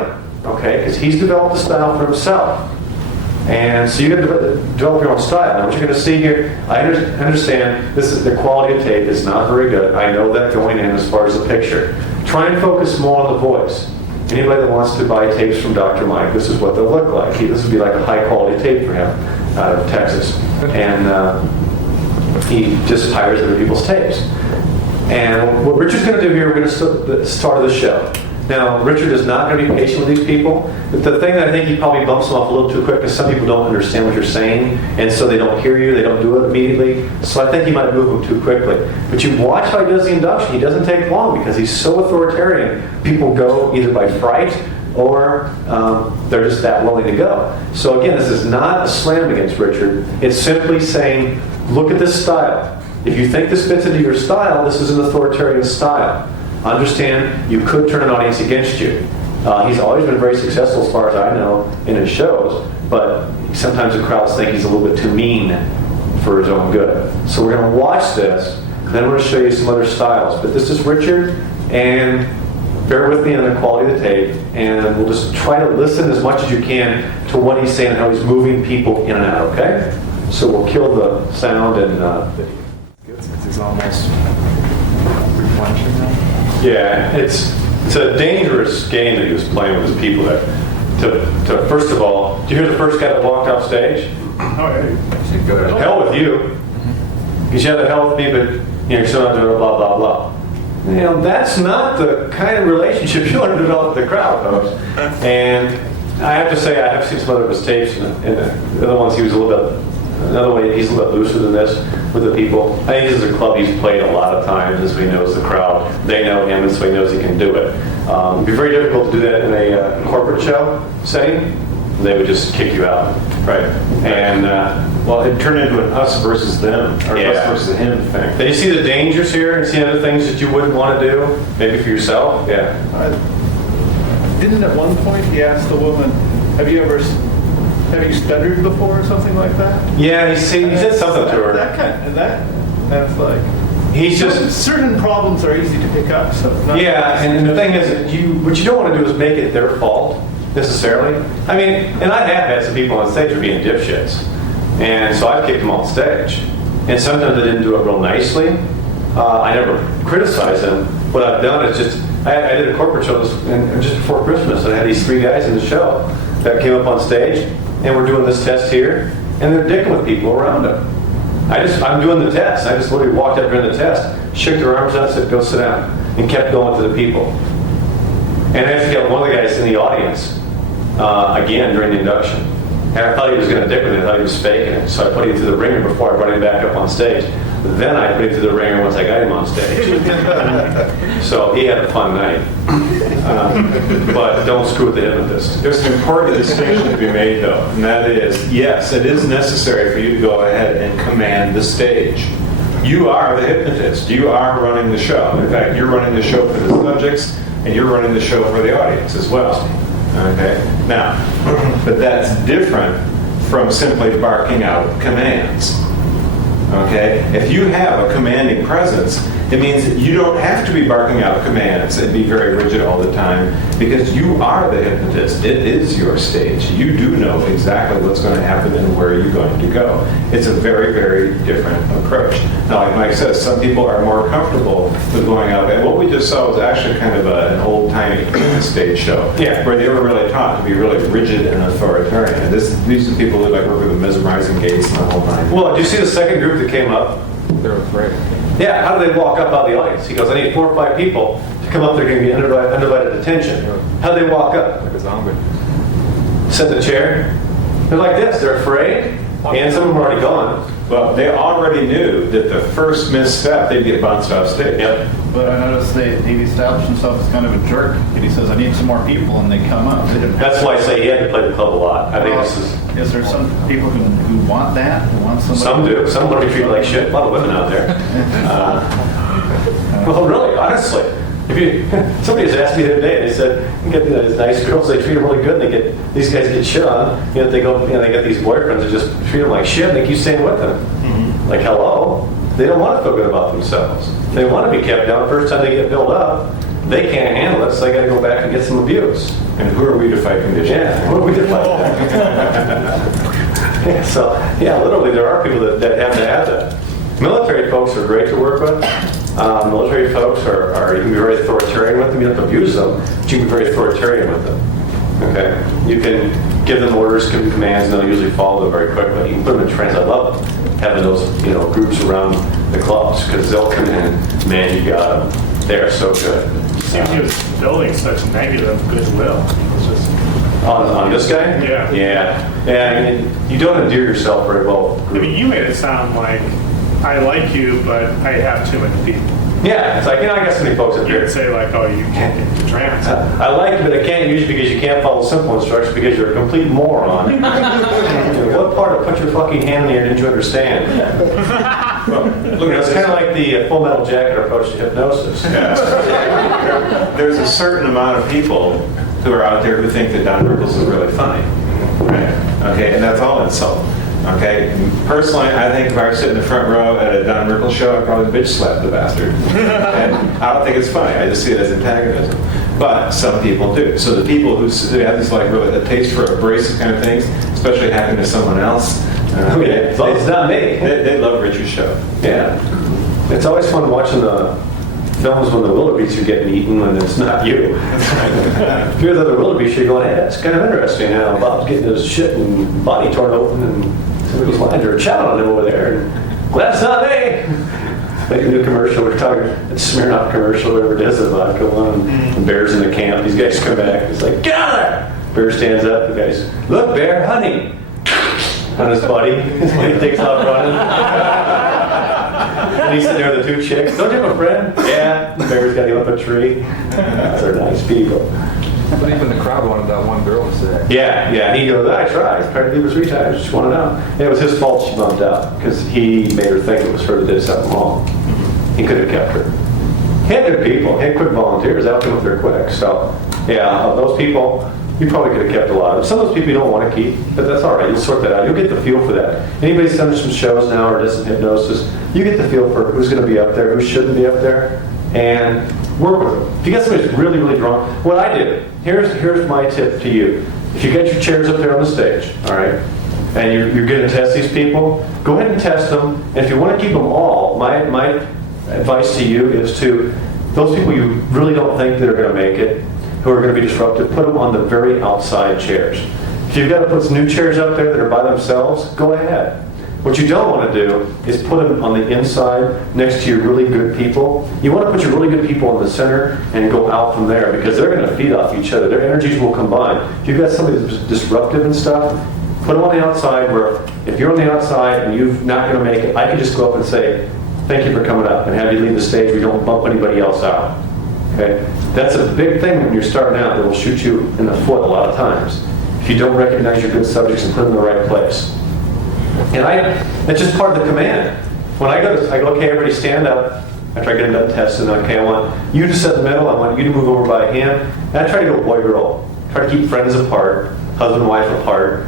okay? Because he's developed a style for himself. And so you got to develop your own style. Now what you're going to see here, I understand the quality of tape is not very good. I know that going in as far as the picture. Try and focus more on the voice. Anybody that wants to buy tapes from Dr. Mike, this is what they'll look like. This would be like a high quality tape for him out of Texas. And he just hires other people's tapes. And what Richard's going to do here, we're going to start the show. Now, Richard is not going to be patient with these people. But the thing that I think he probably bumps them off a little too quick is some people don't understand what you're saying, and so they don't hear you, they don't do it immediately. So I think he might move them too quickly. But you watch how he does the induction. He doesn't take long because he's so authoritarian. People go either by fright or they're just that willing to go. So again, this is not a slam against Richard. It's simply saying, look at this style. If you think this fits into your style, this is an authoritarian style. Understand, you could turn an audience against you. He's always been very successful as far as I know in his shows, but sometimes the crowds think he's a little bit too mean for his own good. So we're going to watch this, and then we're going to show you some other styles. But this is Richard, and bear with me on the quality of the tape, and we'll just try to listen as much as you can to what he's saying and how he's moving people in and out, okay? So we'll kill the sound and video. Good, since he's almost replenishing now. Yeah, it's a dangerous game that he was playing with his people there. To first of all, did you hear the first guy that walked off stage? Oh, yeah. Go ahead. Hell with you. You should have the hell with me, but you're still not doing blah, blah, blah. That's not the kind of relationship you want to develop with the crowd, folks. And I have to say, I have seen some other of his tapes, and the other ones he was a little bit, another way he's a little bit looser than this with the people. I think this is a club he's played a lot of times, as he knows the crowd. They know him, and so he knows he can do it. It'd be very difficult to do that in a corporate show setting. They would just kick you out. Right. And Well, it turned into an us versus them, or us versus him thing. then you see the dangers here, and see other things that you wouldn't want to do, maybe for yourself. Yeah. Didn't at one point he asked the woman, have you stuttered before or something like that? Yeah, he said something to her. That's like, He's just certain problems are easy to pick up. So yeah, and the thing is, what you don't want to do is make it their fault necessarily. I mean, and I have had some people on stage who are being dipshits, and so I've kicked them off stage. And sometimes they didn't do it real nicely. I never criticize them. What I've done is just I did a corporate show just before Christmas, and I had these 3 guys in the show that came up on stage, and we're doing this test here, and they're dicking with people around them. I'm doing the test. I just literally walked up during the test, shook their arms out, said, "Go sit down," and kept going to the people. And I actually got one of the guys in the audience again during the induction. And I thought he was going to dick with it. I thought he was faking it. So I put him through the ringer before I brought him back up on stage. Then I put him through the ringer once I got him on stage. So he had a fun night. But don't screw with the hypnotist. There's an important distinction to be made, though, and that is, yes, it is necessary for you to go ahead and command the stage. You are the hypnotist. You are running the show. In fact, you're running the show for the subjects, and you're running the show for the audience as well. Okay? Now, but that's different from simply barking out commands. Okay? If you have a commanding presence, it means that you don't have to be barking out commands and be very rigid all the time, because you are the hypnotist. It is your stage. You do know exactly what's going to happen and where you're going to go. It's a very, very different approach. Now, like Mike says, some people are more comfortable with going out, and what we just saw was actually kind of an old-timey stage show, where they were really taught to be really rigid and authoritarian. These are people who like work with the mesmerizing gates and the whole nine. Well, do you see the second group that came up? They were great. Yeah, how do they walk up out of the audience? He goes, I need 4 or 5 people to come up there and give me undivided attention. How do they walk up? Like a zombie. Sit in the chair. They're like this. They're afraid, and some of them are already gone. Well, they already knew that the first misstep, they'd get bounced off stage. Yep. But I noticed he established himself as kind of a jerk, and he says, I need some more people, and they come up. That's why I say he had to play the club a lot. I think this is... Is there some people who want that? Who want somebody? Some do. Some want to be treated like shit. A lot of women out there. Well, really, honestly. Somebody just asked me the other day. They said, you get these nice girls, they treat them really good. And these guys get shit on. They go, they get these boyfriends that just treat them like shit. And they keep staying with them. Like, hello. They don't want to feel good about themselves. They want to be kept down. The first time they get built up, they can't handle it, so they got to go back and get some abuse. And who are we to fight conditioning? Yeah, who are we to fight that? So, yeah, literally, there are people that have to have that. Military folks are great to work with. Military folks are you can be very authoritarian with them. You don't have to abuse them, but you can be very authoritarian with them. Okay? You can give them orders, give them commands, and they'll usually follow them very quickly. You can put them in trance. I love having those groups around the clubs because they'll come in, man, you got them. They are so good. Seems he was building such negative goodwill. It's just On this guy? Yeah. Yeah. I mean, you don't endear yourself very well. I mean, you made it sound like I like you, but I have too many people. Yeah, it's like, I got so many folks up You here. could say like, oh, you can't get into trance. I like you, but I can't use you because you can't follow simple instructions because you're a complete moron. What part of put your fucking hand in the air didn't you understand? Well, look, It's kind of like the Full Metal Jacket approach to hypnosis. there's a certain amount of people who are out there who think that Don Rickles is really funny. Right? Okay, and that's all insult. Okay, personally, I think if I were sitting in the front row at a Don Rickles show, I'd probably bitch slap the bastard. And I don't think it's funny. I just see it as antagonism. But some people do. So the people who have this like really a taste for abrasive kind of things, especially happening to someone else, It's not me. they love Richard's show. Yeah. It's always fun watching the films when the wildebeest are getting eaten when it's not you. If you're the other wildebeest, you're going, hey, that's kind of interesting. Now Bob's getting his shit and body torn open and somebody's lying there chowing on him over there. And, well, that's not me. Like a new commercial, we're talking, it's Smirnoff commercial, whatever it is, the vodka one, and Bear's in the camp, these guys come back, it's like, get out of there! Bear stands up, the guys, look, Bear, honey! On his buddy, his buddy takes off running. And he's sitting there with the two chicks, don't you have a friend? Yeah, the Bear's got him up a tree. They're nice people. But even the crowd wanted that one girl to say. Yeah, he goes, I tried to leave her 3 times, she wanted out. And it was his fault she bumped out, because he made her think it was her that did something wrong. He could have kept her. He had good people, he had quick volunteers, out there with her quick. So, yeah, of those people, you probably could have kept a lot. Some of those people you don't want to keep, but that's all right, you'll sort that out. You'll get the feel for that. Anybody's done some shows now or does some hypnosis, you get the feel for who's going to be up there, who shouldn't be up there, and work with them. If you got somebody who's really, really drunk, what I did, here's my tip to you. If you get your chairs up there on the stage, all right, and you're going to test these people, go ahead and test them. And if you want to keep them all, my advice to you is to, those people you really don't think that are going to make it, who are going to be disruptive, put them on the very outside chairs. If you've got to put some new chairs up there that are by themselves, go ahead. What you don't want to do is put them on the inside next to your really good people. You want to put your really good people in the center and go out from there because they're going to feed off each other. Their energies will combine. If you've got somebody that's disruptive and stuff, put them on the outside where if you're on the outside and you're not going to make it, I can just go up and say, thank you for coming up and have you leave the stage. We don't bump anybody else out. Okay? That's a big thing when you're starting out that will shoot you in the foot a lot of times. If you don't recognize your good subjects and put them in the right place. And that's just part of the command. When I go, okay, everybody stand up. After I get them done testing, okay, I want you to sit in the middle. I want you to move over by him. And I try to go boy-girl. Try to keep friends apart, husband and wife apart,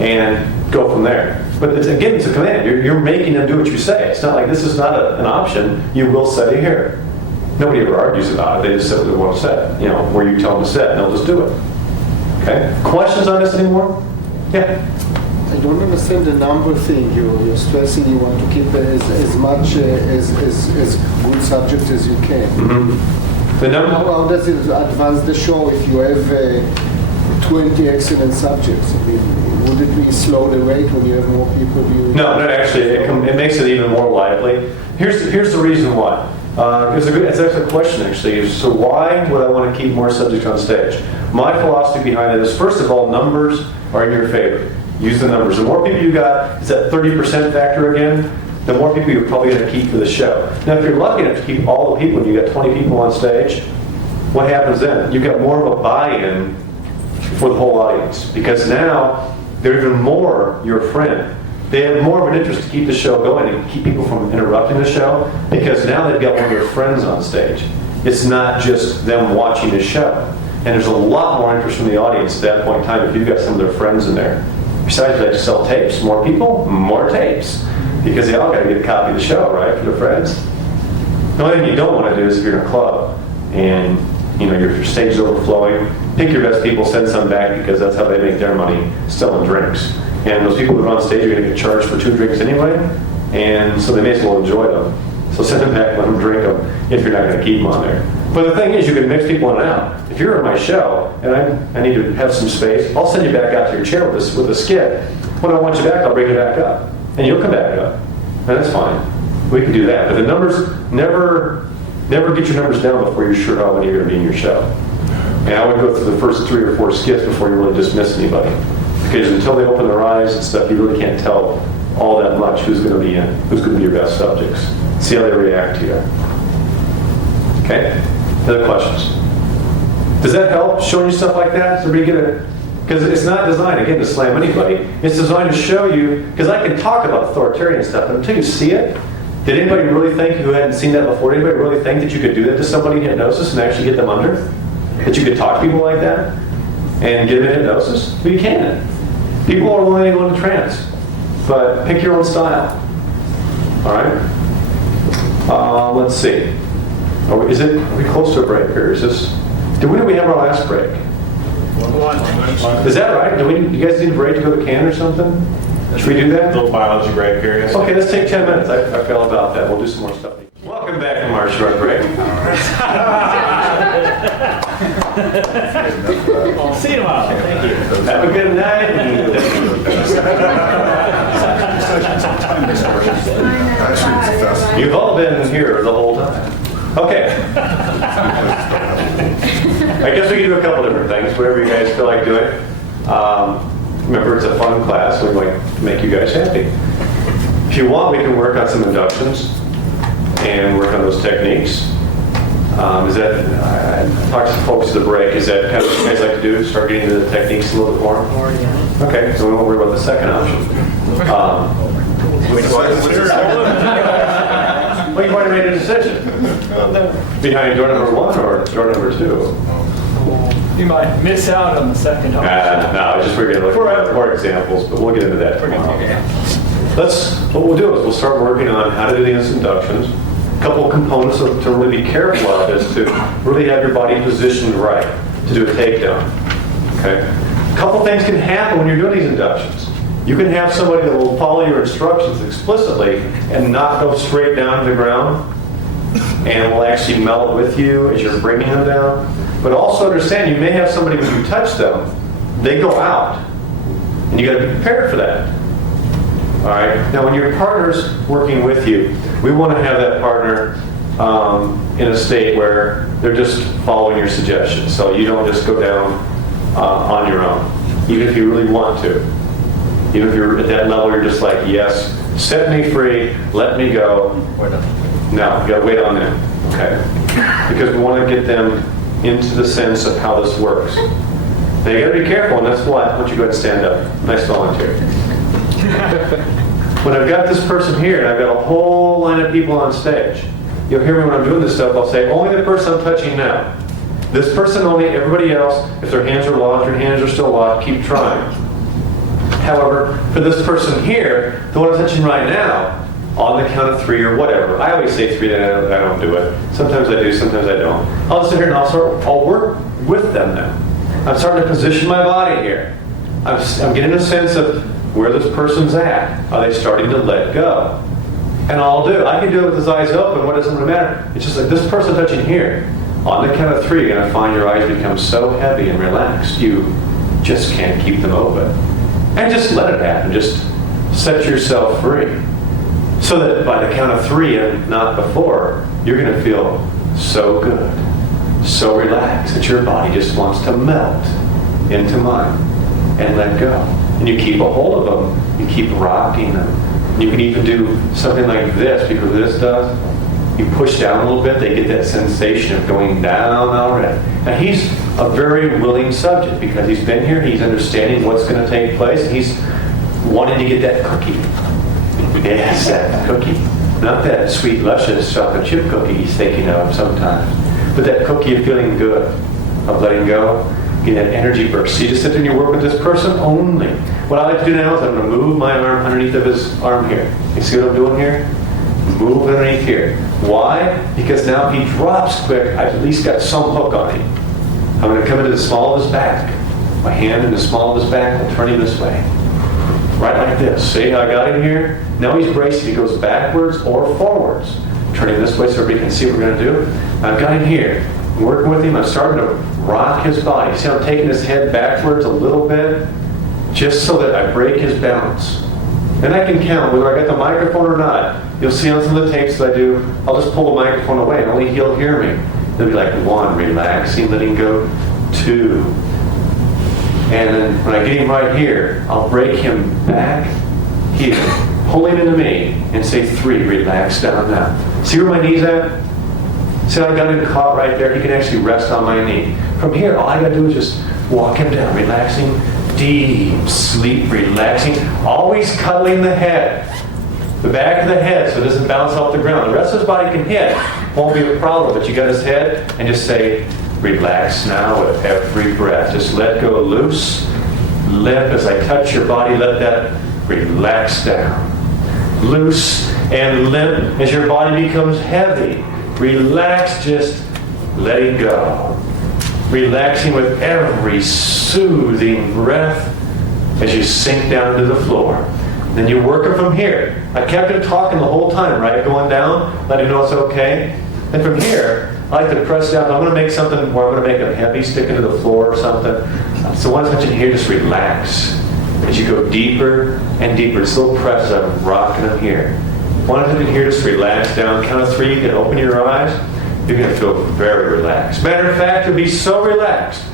and go from there. But again, it's a command. You're making them do what you say. It's not like this is not an option. You will sit here. Nobody ever argues about it. They just simply want to sit. Where you tell them to sit, and they'll just do it. Okay? Questions on this anymore? Yeah. I don't understand the number thing. You're stressing you want to keep as much as good subjects as you can. Mm-hmm. The number. How does it advance the show if you have 20 excellent subjects? I mean, would it be slow the rate when you have more people? No, actually, it makes it even more lively. Here's the reason why. It's actually a question, actually. So why would I want to keep more subjects on stage? My philosophy behind it is, first of all, numbers are in your favor. Use the numbers. The more people you got, it's that 30% factor again, the more people you're probably going to keep for the show. Now, if you're lucky enough to keep all the people and you got 20 people on stage, what happens then? You've got more of a buy-in for the whole audience because now they're even more your friend. They have more of an interest to keep the show going and keep people from interrupting the show because now they've got one of their friends on stage. It's not just them watching the show. And there's a lot more interest from the audience at that point in time if you've got some of their friends in there. Besides that, you sell tapes. More people, more tapes. because they all got to get a copy of the show, right, for their friends. The only thing you don't want to do is if you're in a club and your stage is overflowing, pick your best people, send some back because that's how they make their money, selling drinks. And those people that are on stage are going to get charged for 2 drinks anyway, and so they may as well enjoy them. So send them back, let them drink them if you're not going to keep them on there. But the thing is, you can mix people in and out. If you're at my show and I need to have some space, I'll send you back out to your chair with a skit. When I want you back, I'll bring you back up. And you'll come back up. And that's fine. We can do that. But the numbers, never get your numbers down before you're sure how many are going to be in your show. And I would go through the first 3 or 4 skits before you really dismiss anybody. Because until they open their eyes and stuff, you really can't tell all that much who's going to be in, who's going to be your best subjects. See how they react to you. Okay? Other questions? Does that help, showing you stuff like that? So we get a, because it's not designed, again, to slam anybody. It's designed to show you, because I can talk about authoritarian stuff, but until you see it, did anybody really think, who hadn't seen that before, anybody really think that you could do that to somebody in hypnosis and actually get them under? That you could talk to people like that and get them in hypnosis? Well, you can. People are willing to go into trance, but pick your own style. All right? Let's see. Are we close to a break, or is this? When did we have our last break? Is that right? Do you guys need a break to go to the can or something? Should we do that? Little biology break here. Okay, let's take 10 minutes. I felt about that. We'll do some more stuff. Welcome back from our short break. See you tomorrow. Thank you. Have a good night. You've all been here the whole time. Okay. I guess we can do a couple different things, whatever you guys feel like doing. Remember, it's a fun class. We'd like to make you guys happy. If you want, we can work on some inductions and work on those techniques. Is that, I talked to folks at the break, is that kind of what you guys like to do? Start getting into the techniques a little bit more? Okay, so we won't worry about the second option. Well, you've already made a decision. Behind door number 1 or door number 2? You might miss out on the second option. No, just we're going to look at more examples, but we'll get into that tomorrow. What we'll do is we'll start working on how to do these inductions. A couple of components to really be careful of is to really have your body positioned right to do a takedown. Okay. A couple things can happen when you're doing these inductions. You can have somebody that will follow your instructions explicitly and not go straight down to the ground and will actually melt with you as you're bringing them down. But also understand, you may have somebody when you touch them, they go out. And you got to be prepared for that. All right. Now, when your partner's working with you, we want to have that partner in a state where they're just following your suggestions. So you don't just go down on your own, even if you really want to. Even if you're at that level, you're just like, yes, set me free, let me go. No, you got to wait on them. Okay. Because we want to get them into the sense of how this works. Now you got to be careful, and that's why. Why don't you go ahead and stand up? Nice volunteer. When I've got this person here, and I've got a whole line of people on stage, you'll hear me when I'm doing this stuff, I'll say, only the person I'm touching now. This person only, everybody else, if their hands are locked, your hands are still locked, keep trying. However, for this person here, the one I'm touching right now, on the count of 3 or whatever. I always say 3, then I don't do it. Sometimes I do, sometimes I don't. I'll just sit here and I'll work with them now. I'm starting to position my body here. I'm getting a sense of where this person's at. Are they starting to let go? And I can do it with his eyes open. What doesn't really matter? It's just like this person touching here. On the count of 3, you're going to find your eyes become so heavy and relaxed, you just can't keep them open. And just let it happen. Just set yourself free. So that by the count of 3 and not before, you're going to feel so good, so relaxed that your body just wants to melt into mine and let go. And you keep a hold of them. You keep rocking them. You can even do something like this, because this does. You push down a little bit, they get that sensation of going down already. Now he's a very willing subject because he's been here, he's understanding what's going to take place, and he's wanting to get that cookie. Yes, that cookie. Not that sweet, luscious chocolate chip cookie he's thinking of sometimes, but that cookie of feeling good, of letting go. Get that energy burst. So you just sit there and you work with this person only. What I like to do now is I'm going to move my arm underneath of his arm here. You see what I'm doing here? Move underneath here. Why? Because now if he drops quick, I've at least got some hook on him. I'm going to come into the small of his back. My hand in the small of his back, I'll turn him this way. Right like this. See how I got him here? Now he's bracing. He goes backwards or forwards. Turn him this way so everybody can see what we're going to do. I've got him here. I'm working with him. I'm starting to rock his body. See how I'm taking his head backwards a little bit? Just so that I break his balance. Then I can count whether I got the microphone or not. You'll see on some of the tapes that I do, I'll just pull the microphone away and only he'll hear me. It'll be like 1, relaxing, letting go, 2. And then when I get him right here, I'll break him back here, pull him into me, and say 3, relax down now. See where my knee's at? See how I got him caught right there? He can actually rest on my knee. From here, all I gotta do is just walk him down, relaxing, deep sleep, relaxing, always cuddling the head. The back of the head so it doesn't bounce off the ground. The rest of his body can hit. Won't be a problem, but you got his head and just say, relax now with every breath. Just let go loose. Limp as I touch your body, let that relax down. Loose and limp as your body becomes heavy. Relax, just letting go. Relaxing with every soothing breath as you sink down to the floor. Then you work it from here. I kept him talking the whole time, right? Going down, letting him know it's okay. And from here, I like to press down. I'm going to make something where I'm going to make him heavy, stick into the floor or something. So once I touch it here, just relax. As you go deeper and deeper, just a little press as I'm rocking him here. Once I touch it here, just relax down. Count of 3, you can open your eyes. You're going to feel very relaxed. Matter of fact, you'll be so relaxed.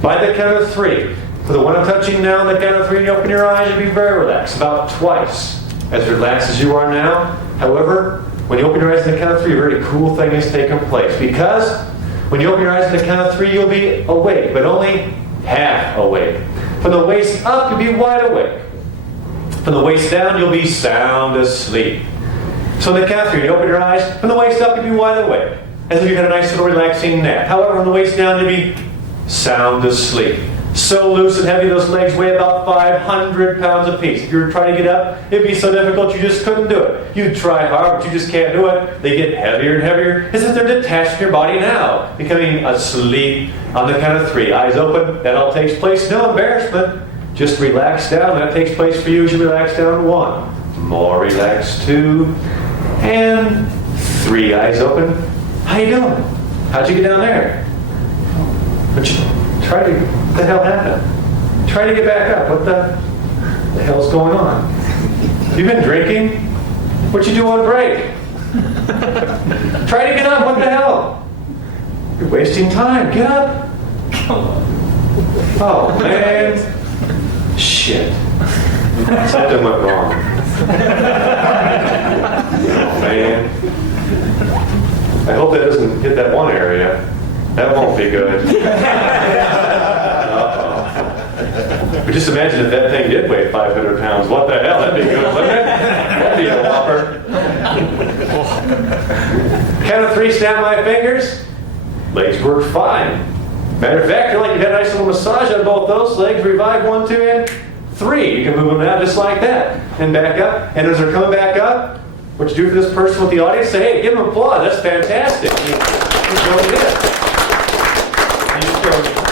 By the count of 3, for the one I'm touching now, the count of 3, you open your eyes, you'll be very relaxed. About twice as relaxed as you are now. However, when you open your eyes at the count of 3, a very cool thing is taking place. Because when you open your eyes at the count of 3, you'll be awake, but only half awake. From the waist up, you'll be wide awake. From the waist down, you'll be sound asleep. So on the count of 3, you open your eyes. From the waist up, you'll be wide awake, as if you had a nice little relaxing nap. However, from the waist down, you'll be sound asleep. So loose and heavy, those legs weigh about 500 pounds apiece. If you were trying to get up, it'd be so difficult you just couldn't do it. You'd try hard, but you just can't do it. They get heavier and heavier as if they're detached from your body now, becoming asleep on the count of 3. Eyes open, that all takes place. No embarrassment. Just relax down. That takes place for you as you relax down. 1. More relaxed. 2. And 3. Eyes open. How you doing? How'd you get down there? Try to, what the hell happened? Try to get back up. What the hell's going on? You've been drinking? What'd you do on break? Try to get up. What the hell? You're wasting time. Get up. Oh, man. Shit. Something went wrong. Oh, man. I hope that doesn't hit that one area. That won't be good. But just imagine if that thing did weigh 500 pounds. What the hell? That'd be good, wouldn't it? That'd be a whopper. Count of 3, snap my fingers. Legs work fine. Matter of fact, you're like you had a nice little massage on both those legs. Revive 1, 2, and 3. You can move them out just like that. And back up. And as they're coming back up, what you do for this person with the audience, say, hey, give them applause. That's fantastic. He's going in. And you just go,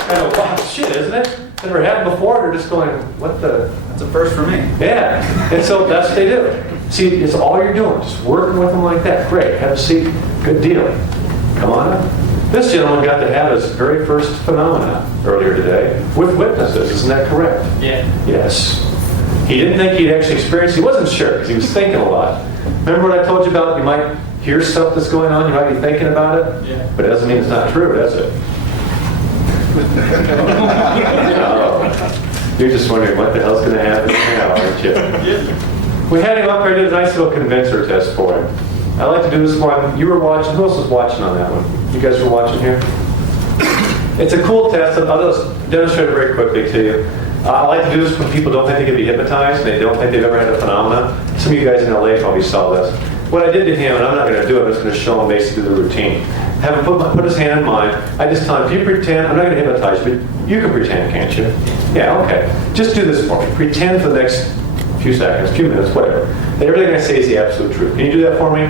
kind of, wow, shit, isn't it? Never happened before. They're just going, what the? That's a first for me. Yeah. And so that's what they do. See, it's all you're doing. Just working with them like that. Great. Have a seat. Good deal. Come on up. This gentleman got to have his very first phenomena earlier today with witnesses. Isn't that correct? Yeah. Yes. He didn't think he'd actually experience it. He wasn't sure because he was thinking a lot. Remember what I told you about? You might hear stuff that's going on. You might be thinking about it. Yeah. But it doesn't mean it's not true, does it? Oh. You're just wondering what the hell's going to happen now, aren't you? Yeah. We had him up there and did a nice little convincer test for him. I like to do this one. You were watching. Who else was watching on that one? You guys were watching here? It's a cool test. I'll just demonstrate it very quickly to you. I like to do this when people don't think they can be hypnotized and they don't think they've ever had a phenomenon. Some of you guys in LA probably saw this. what I did to him, and I'm not going to do it, I'm just going to show him basically the routine. Have him put his hand in mine. I just tell him, if you pretend, I'm not going to hypnotize you, but you can pretend, can't you? Yeah, okay. Just do this for me. Pretend for the next few seconds, few minutes, whatever. And everything I say is the absolute truth. Can you do that for me?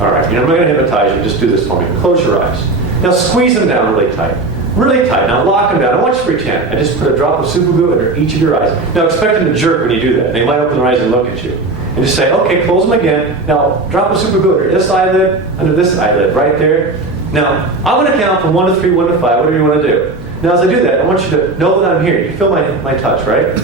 All right. I'm not going to hypnotize you. Just do this for me. Close your eyes. Now squeeze them down really tight. Really tight. Now lock them down. I want you to pretend. I just put a drop of super glue under each of your eyes. Now expect them to jerk when you do that. They might open their eyes and look at you. And just say, okay, close them again. Now drop of super glue under this eyelid, under this eyelid, right there. Now, I'm going to count from 1 to 3, 1 to 5, whatever you want to do. Now, as I do that, I want you to know that I'm here. You feel my touch, right?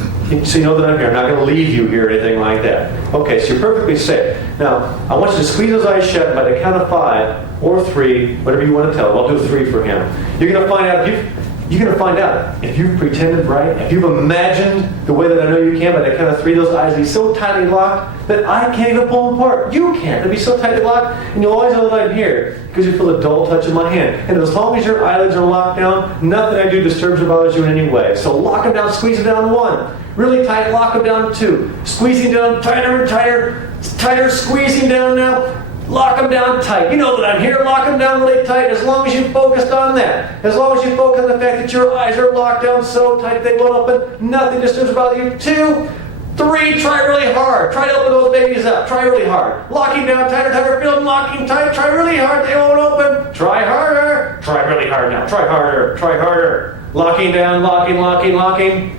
So you know that I'm here. I'm not going to leave you here or anything like that. Okay, so you're perfectly safe. Now, I want you to squeeze those eyes shut by the count of 5 or 3, whatever you want to tell him. I'll do 3 for him. You're going to find out if you've pretended right, if you've imagined the way that I know you can by the count of 3, those eyes will be so tightly locked that I can't even pull them apart. You can't. They'll be so tightly locked, and you'll always know that I'm here because you feel a dull touch in my hand. And as long as your eyelids are locked down, nothing I do disturbs or bothers you in any way. So lock them down, squeeze them down to 1. Really tight, lock them down to 2. Squeezing down tighter and tighter, tighter, squeezing down now. Lock them down tight. You know that I'm here. Lock them down really tight as long as you focused on that. As long as you focus on the fact that your eyes are locked down so tight they won't open. Nothing disturbs or bothers you. 2, 3, try really hard. Try to open those babies up. Try really hard. Locking down tighter, tighter. Feel them locking tight. Try really hard. They won't open. Try harder. Try really hard now. Try harder. Try harder. Locking down, locking, locking, locking.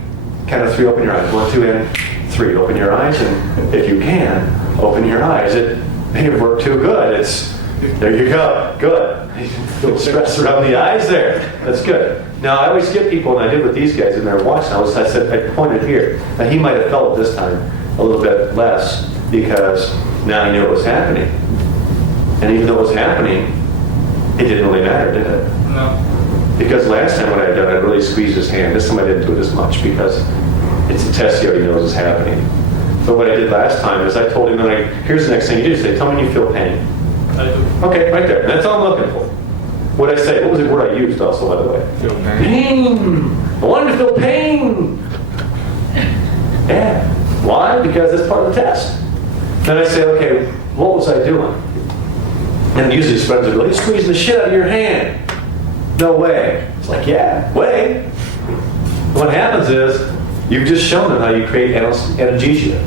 Count of 3, open your eyes. 1, 2, and 3. Open your eyes, and if you can, open your eyes. It didn't work too good. There you go. Good. A little stress around the eyes there. That's good. Now, I always get people, and I did with these guys in their watch. I pointed here. Now, he might have felt this time a little bit less because now he knew what was happening. And even though it was happening, it didn't really matter, did it? No. Because last time what I had done, I really squeezed his hand. This time I didn't do it as much because it's a test he already knows is happening. But what I did last time is I told him, here's the next thing you do. Say, tell me you feel pain. I do. Okay, right there. That's all I'm looking for. What I say? What was the word I used also, by the way? Feel pain. Pain. I wanted to feel pain. Yeah. Why? Because that's part of the test. Then I say, okay, what was I doing? And usually his friends would go, he's squeezing the shit out of your hand. No way. It's like, yeah, way. What happens is, you've just shown them how you create analgesia.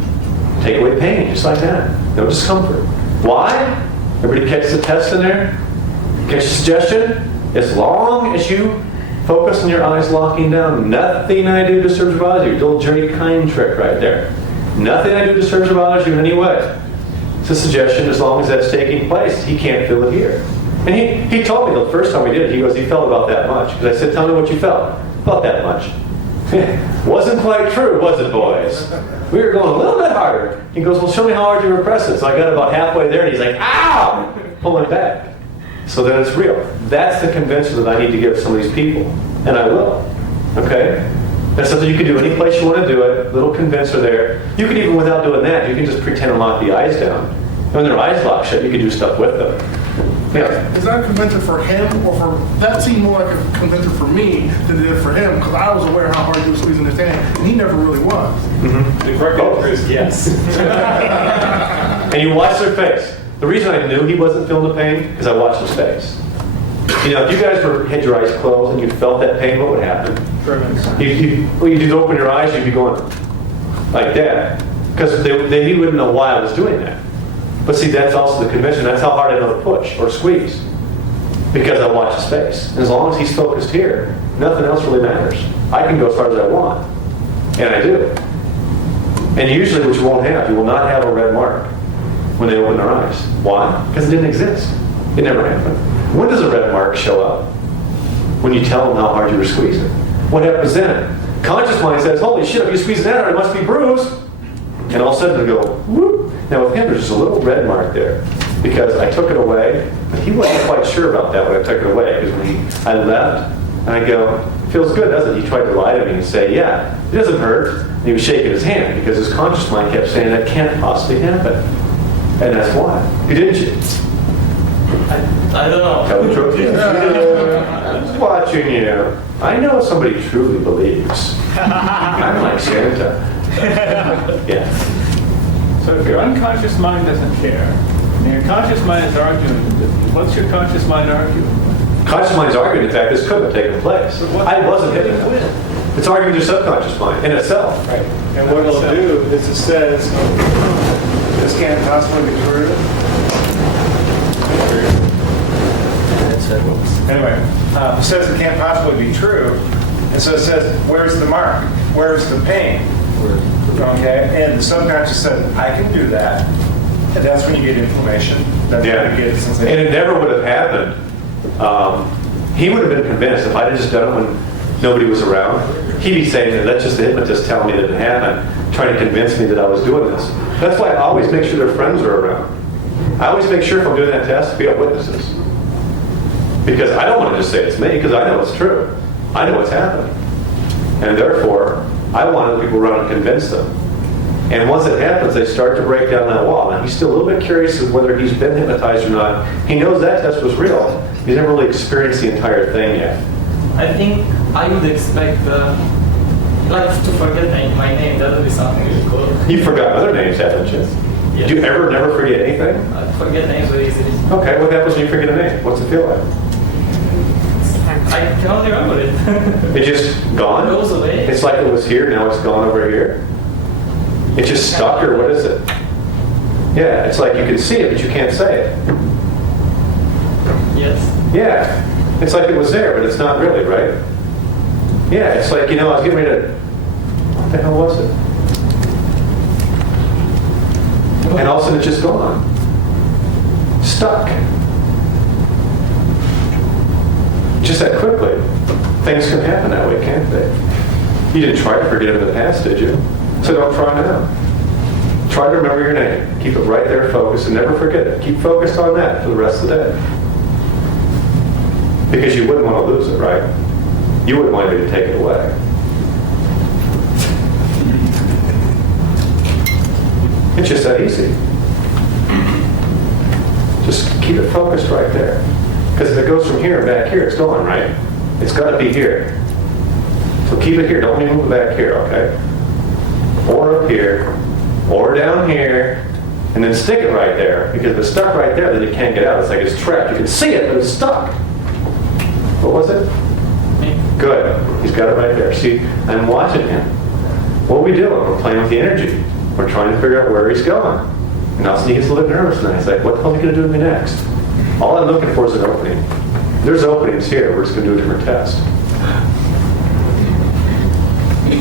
Take away pain, just like that. No discomfort. Why? Everybody catch the test in there? Catch the suggestion? As long as you focus on your eyes locking down, nothing I do disturbs or bothers you. Little Jerry Kind trick right there. Nothing I do disturbs or bothers you in any way. It's a suggestion as long as that's taking place. He can't feel it here. And he told me the first time we did it, he goes, he felt about that much. Because I said, tell me what you felt. Felt that much. Wasn't quite true, was it, boys? We were going a little bit harder. He goes, well, show me how hard you were pressing. So I got about halfway there, and he's like, ow! Pulling back. So then it's real. That's the convention that I need to give some of these people. And I will. Okay? That's something you can do any place you want to do it. Little convincer there. You can even, without doing that, you can just pretend to lock the eyes down. When their eyes lock shut, you can do stuff with them. Yeah. Is that a convention for him, or for that seemed more like a convention for me than it did for him, because I was aware how hard he was squeezing his hand, and he never really was. Mm-hmm. The correct answer is yes. And you watch their face. The reason I knew he wasn't feeling the pain, because I watched his face. You know, if you guys had your eyes closed and you felt that pain, what would happen? You'd open your eyes, you'd be going like that. Because he wouldn't know why I was doing that. But see, that's also the convention. That's how hard I know to push or squeeze. Because I watch his face. And as long as he's focused here, nothing else really matters. I can go as far as I want. And I do. And usually what you won't have, you will not have a red mark when they open their eyes. Why? Because it didn't exist. It never happened. When does a red mark show up? When you tell them how hard you were squeezing. What happens then? Conscious mind says, holy shit, if you squeeze that hard, it must be bruised. And all of a sudden they go, whoop. Now with him, there's just a little red mark there because I took it away. But he wasn't quite sure about that when I took it away. Because when I left, and I go, feels good, doesn't it? He tried to lie to me and say, yeah, it doesn't hurt. And he was shaking his hand because his conscious mind kept saying that can't possibly happen. And that's why. You didn't you? I don't know. Tell the truth. I'm just watching you. I know somebody truly believes. I'm like Santa. Yeah. So if your unconscious mind doesn't care, And your conscious mind is arguing. What's your conscious mind arguing? Conscious mind is arguing the fact this couldn't have taken place. I wasn't hypnotized. It's arguing your subconscious mind in itself. Right. And what it'll do is it says, this can't possibly be true. Anyway, it says it can't possibly be true. And so it says, where's the mark? Where's the pain? Okay, and the subconscious says, I can do that. And that's when you get inflammation. That's when you get sensation. And it never would have happened. He would have been convinced if I had just done it when nobody was around. He'd be saying, that's just the hypnotist telling me that it happened, trying to convince me that I was doing this. That's why I always make sure their friends are around. I always make sure if I'm doing that test, we have witnesses. Because I don't want to just say it's me, because I know it's true. I know what's happening. And therefore, I want people around to convince them. And once it happens, they start to break down that wall. Now, he's still a little bit curious as whether he's been hypnotized or not. He knows that test was real. He's never really experienced the entire thing yet. I think I would expect like to forget my name. That would be something really cool. You've forgotten other names, haven't you? Yes. Do you ever never forget anything? I forget names very easily. Okay, what happens when you forget a name? What's it feel like? I can only remember it. It's just gone? It goes away. It's like it was here, now it's gone over here? It's just stuck, or what is it? Yeah, it's like you can see it, but you can't say it. Yes. Yeah, it's like it was there, but it's not really, right? Yeah, it's like, I was getting ready to, what the hell was it? And all of a sudden it's just gone. Stuck. Just that quickly. Things can happen that way, can't they? You didn't try to forget it in the past, did you? So don't try now. Try to remember your name. Keep it right there, focused, and never forget it. Keep focused on that for the rest of the day. Because you wouldn't want to lose it, right? You wouldn't want me to take it away. It's just that easy. Just keep it focused right there. Because if it goes from here and back here, it's gone, right? It's got to be here. So keep it here. Don't even move back here, okay? Or up here, or down here, and then stick it right there. Because if it's stuck right there, then you can't get out. It's like it's trapped. You can see it, but it's stuck. What was it? Good. He's got it right there. See, I'm watching him. What are we doing? We're playing with the energy. We're trying to figure out where he's going. And all of a sudden he gets a little bit nervous now. He's like, what the hell are you going to do to me next? All I'm looking for is an opening. There's openings here. We're just going to do a different test.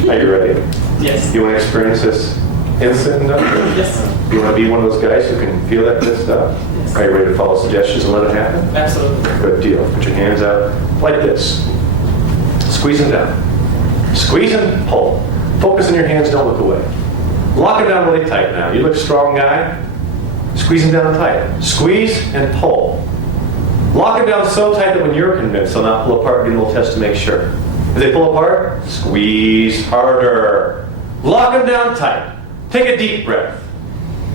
Are you ready? Yes. You want to experience this instant? Yes. You want to be one of those guys who can feel that good stuff? Yes. Are you ready to follow suggestions and let it happen? Absolutely. Good deal. Put your hands out like this. Squeeze them down. Squeeze and pull. Focus on your hands, don't look away. Lock them down really tight now. You look strong, guy. Squeeze them down tight. Squeeze and pull. Lock them down so tight that when you're convinced, they'll not pull apart. Get a little test to make sure. If they pull apart, squeeze harder. Lock them down tight. Take a deep breath.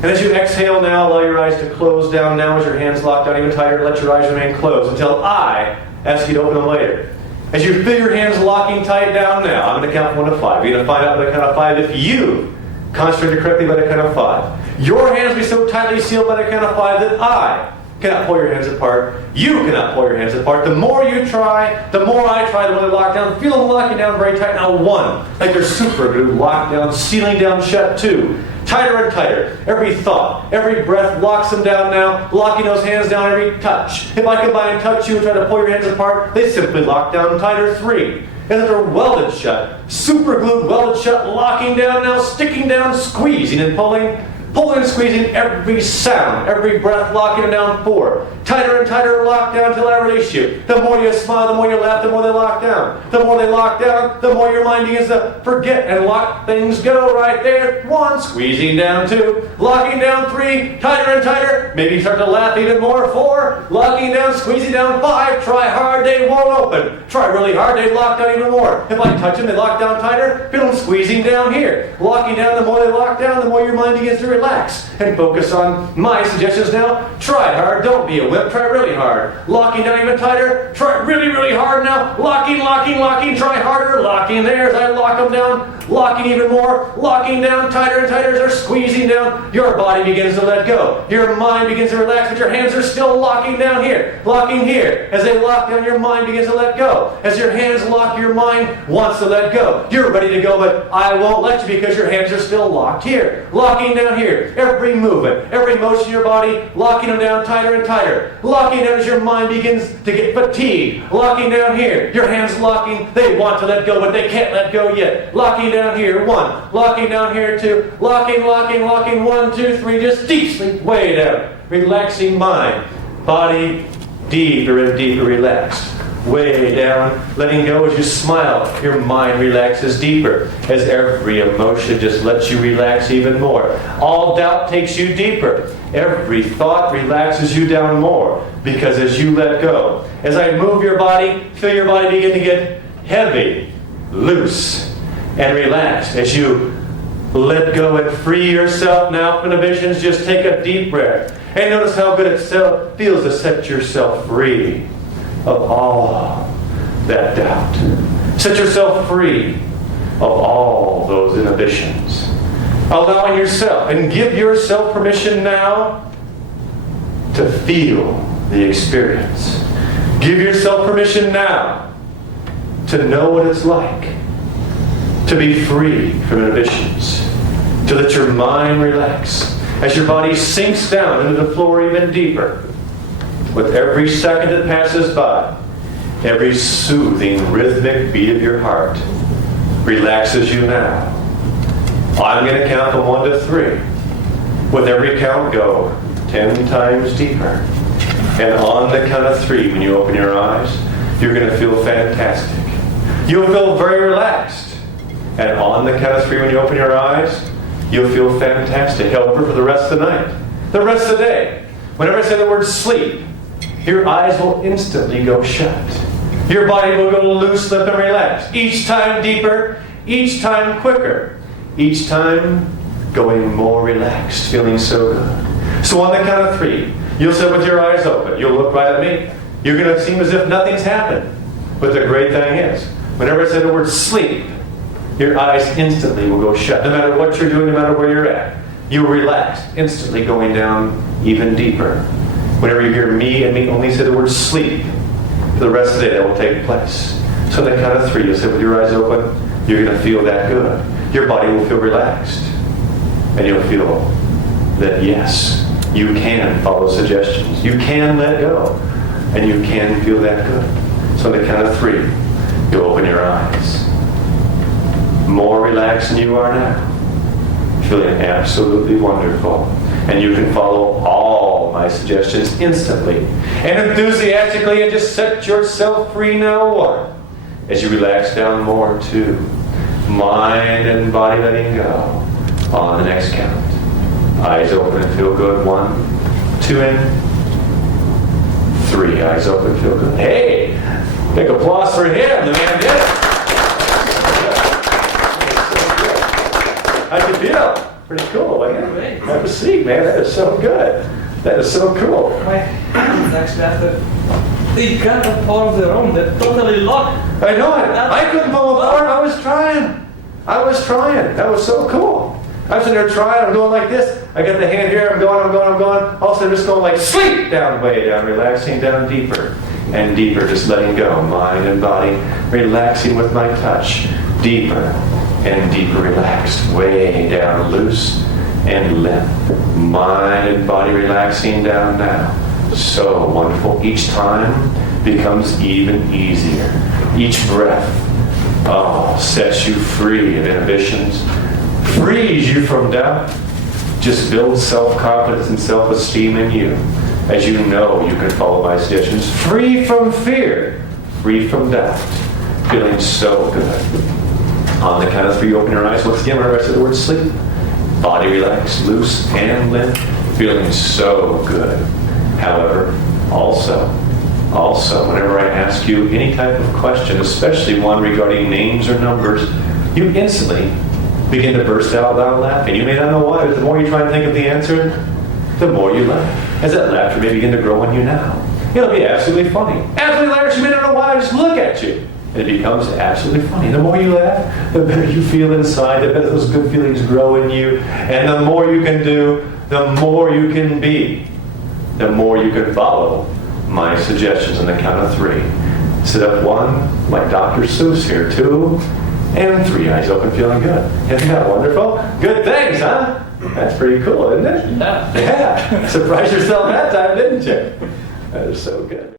And as you exhale now, allow your eyes to close down now as your hands lock down even tighter. Let your eyes remain closed until I ask you to open them later. As you feel your hands locking tight down now, I'm going to count from 1 to 5. You're going to find out by the count of 5 if you concentrated correctly by the count of 5. Your hands will be so tightly sealed by the count of 5 that I cannot pull your hands apart. You cannot pull your hands apart. The more you try, the more I try, the more they lock down. Feel them locking down very tight. Now 1, like they're super glue, locked down, sealing down shut. 2, tighter and tighter. Every thought, every breath locks them down now, locking those hands down every touch. If I combine and touch you and try to pull your hands apart, they simply lock down tighter. 3, and they're welded shut, super glued, welded shut, locking down now, sticking down, squeezing and pulling. Pulling and squeezing every sound, every breath, locking them down. 4, tighter and tighter, locked down till I release you. The more you smile, the more you laugh, the more they lock down. The more they lock down, the more your mind begins to forget and lock things go right there. 1, squeezing down. 2, locking down. 3, tighter and tighter. Maybe start to laugh even more. 4, locking down, squeezing down. 5, try hard, they won't open. Try really hard, they lock down even more. If I touch them, they lock down tighter. Feel them squeezing down here. Locking down, the more they lock down, the more your mind begins to relax. relax and focus on my suggestions now. Try hard, don't be a wimp, try really hard. Locking down even tighter, try really, really hard now. Locking, locking, locking, try harder. Locking there as I lock them down. Locking even more, locking down tighter and tighter as they're squeezing down. Your body begins to let go. Your mind begins to relax, but your hands are still locking down here. Locking here. As they lock down, your mind begins to let go. As your hands lock, your mind wants to let go. You're ready to go, but I won't let you because your hands are still locked here. Locking down here. Every movement, every motion in your body, locking them down tighter and tighter. Locking down as your mind begins to get fatigued. Locking down here. Your hands locking. They want to let go, but they can't let go yet. Locking down here, 1. Locking down here, 2. Locking, locking, locking, 1, 2, 3. Just deep sleep, way down. Relaxing mind. Body deeper and deeper relaxed. Way down, letting go as you smile. Your mind relaxes deeper as every emotion just lets you relax even more. All doubt takes you deeper. Every thought relaxes you down more because as you let go, as I move your body, feel your body begin to get heavy, loose, and relaxed. As you let go and free yourself now from inhibitions, just take a deep breath. And notice how good it feels to set yourself free of all that doubt. Set yourself free of all those inhibitions. Allowing yourself and give yourself permission now to feel the experience. Give yourself permission now to know what it's like to be free from inhibitions, to let your mind relax as your body sinks down into the floor even deeper. With every second that passes by, every soothing, rhythmic beat of your heart relaxes you now. I'm going to count from 1 to 3. With every count, go 10 times deeper. And on the count of 3, when you open your eyes, you're going to feel fantastic. You'll feel very relaxed. And on the count of 3, when you open your eyes, you'll feel fantastic. However, for the rest of the night, the rest of the day, whenever I say the word sleep, your eyes will instantly go shut. Your body will go loose, limp, and relaxed. Each time deeper, each time quicker, each time going more relaxed, feeling so good. So on the count of 3, you'll sit with your eyes open. You'll look right at me. You're going to seem as if nothing's happened. But the great thing is, whenever I say the word sleep, your eyes instantly will go shut. No matter what you're doing, no matter where you're at, you'll relax, instantly going down even deeper. Whenever you hear me and me only say the word sleep, for the rest of the day that will take place. So on the count of 3, you'll sit with your eyes open. You're going to feel that good. Your body will feel relaxed. And you'll feel that yes, you can follow suggestions. You can let go. And you can feel that good. So on the count of 3, you'll open your eyes. More relaxed than you are now. Feeling absolutely wonderful. And you can follow all my suggestions instantly and enthusiastically and just set yourself free now. 1. As you relax down more. 2. Mind and body letting go. On the next count. Eyes open and feel good. 1, 2, and 3. Eyes open, feel good. Hey! Big applause for him. The man did it. How'd you feel? Pretty cool, wasn't it? Have a seat, man. That is so good. That is so cool. My hands actually after they got a part of their own. They're totally locked. I know it. I couldn't pull apart. I was trying. That was so cool. I was sitting there trying. I'm going like this. I got the hand here. I'm going. All of a sudden, just going like sleep down, way down, relaxing down deeper and deeper, just letting go, mind and body, relaxing with my touch, deeper and deeper relaxed, way down, loose and limp. Mind and body relaxing down now. So wonderful. Each time becomes even easier. Each breath, sets you free of inhibitions, frees you from doubt, just builds self-confidence and self-esteem in you, as you know you can follow my suggestions, free from fear, free from doubt, feeling so good. On the count of 3, open your eyes. Once again, whenever I say the word sleep, body relaxed, loose and limp, feeling so good. However, also, whenever I ask you any type of question, especially one regarding names or numbers, you instantly begin to burst out loud laughing. You may not know why, but the more you try and think of the answer, the more you laugh. As that laughter may begin to grow in you now. It'll be absolutely funny. Absolutely hilarious. You may not know why, just look at you. And it becomes absolutely funny. The more you laugh, the better you feel inside, the better those good feelings grow in you. And the more you can do, the more you can be. The more you can follow my suggestions on the count of 3. Sit up 1, like Dr. Seuss here, 2, and 3, eyes open, feeling good. Isn't that wonderful? Good things, huh? That's pretty cool, isn't it? Yeah. Yeah. Surprised yourself that time, didn't you? That is so good.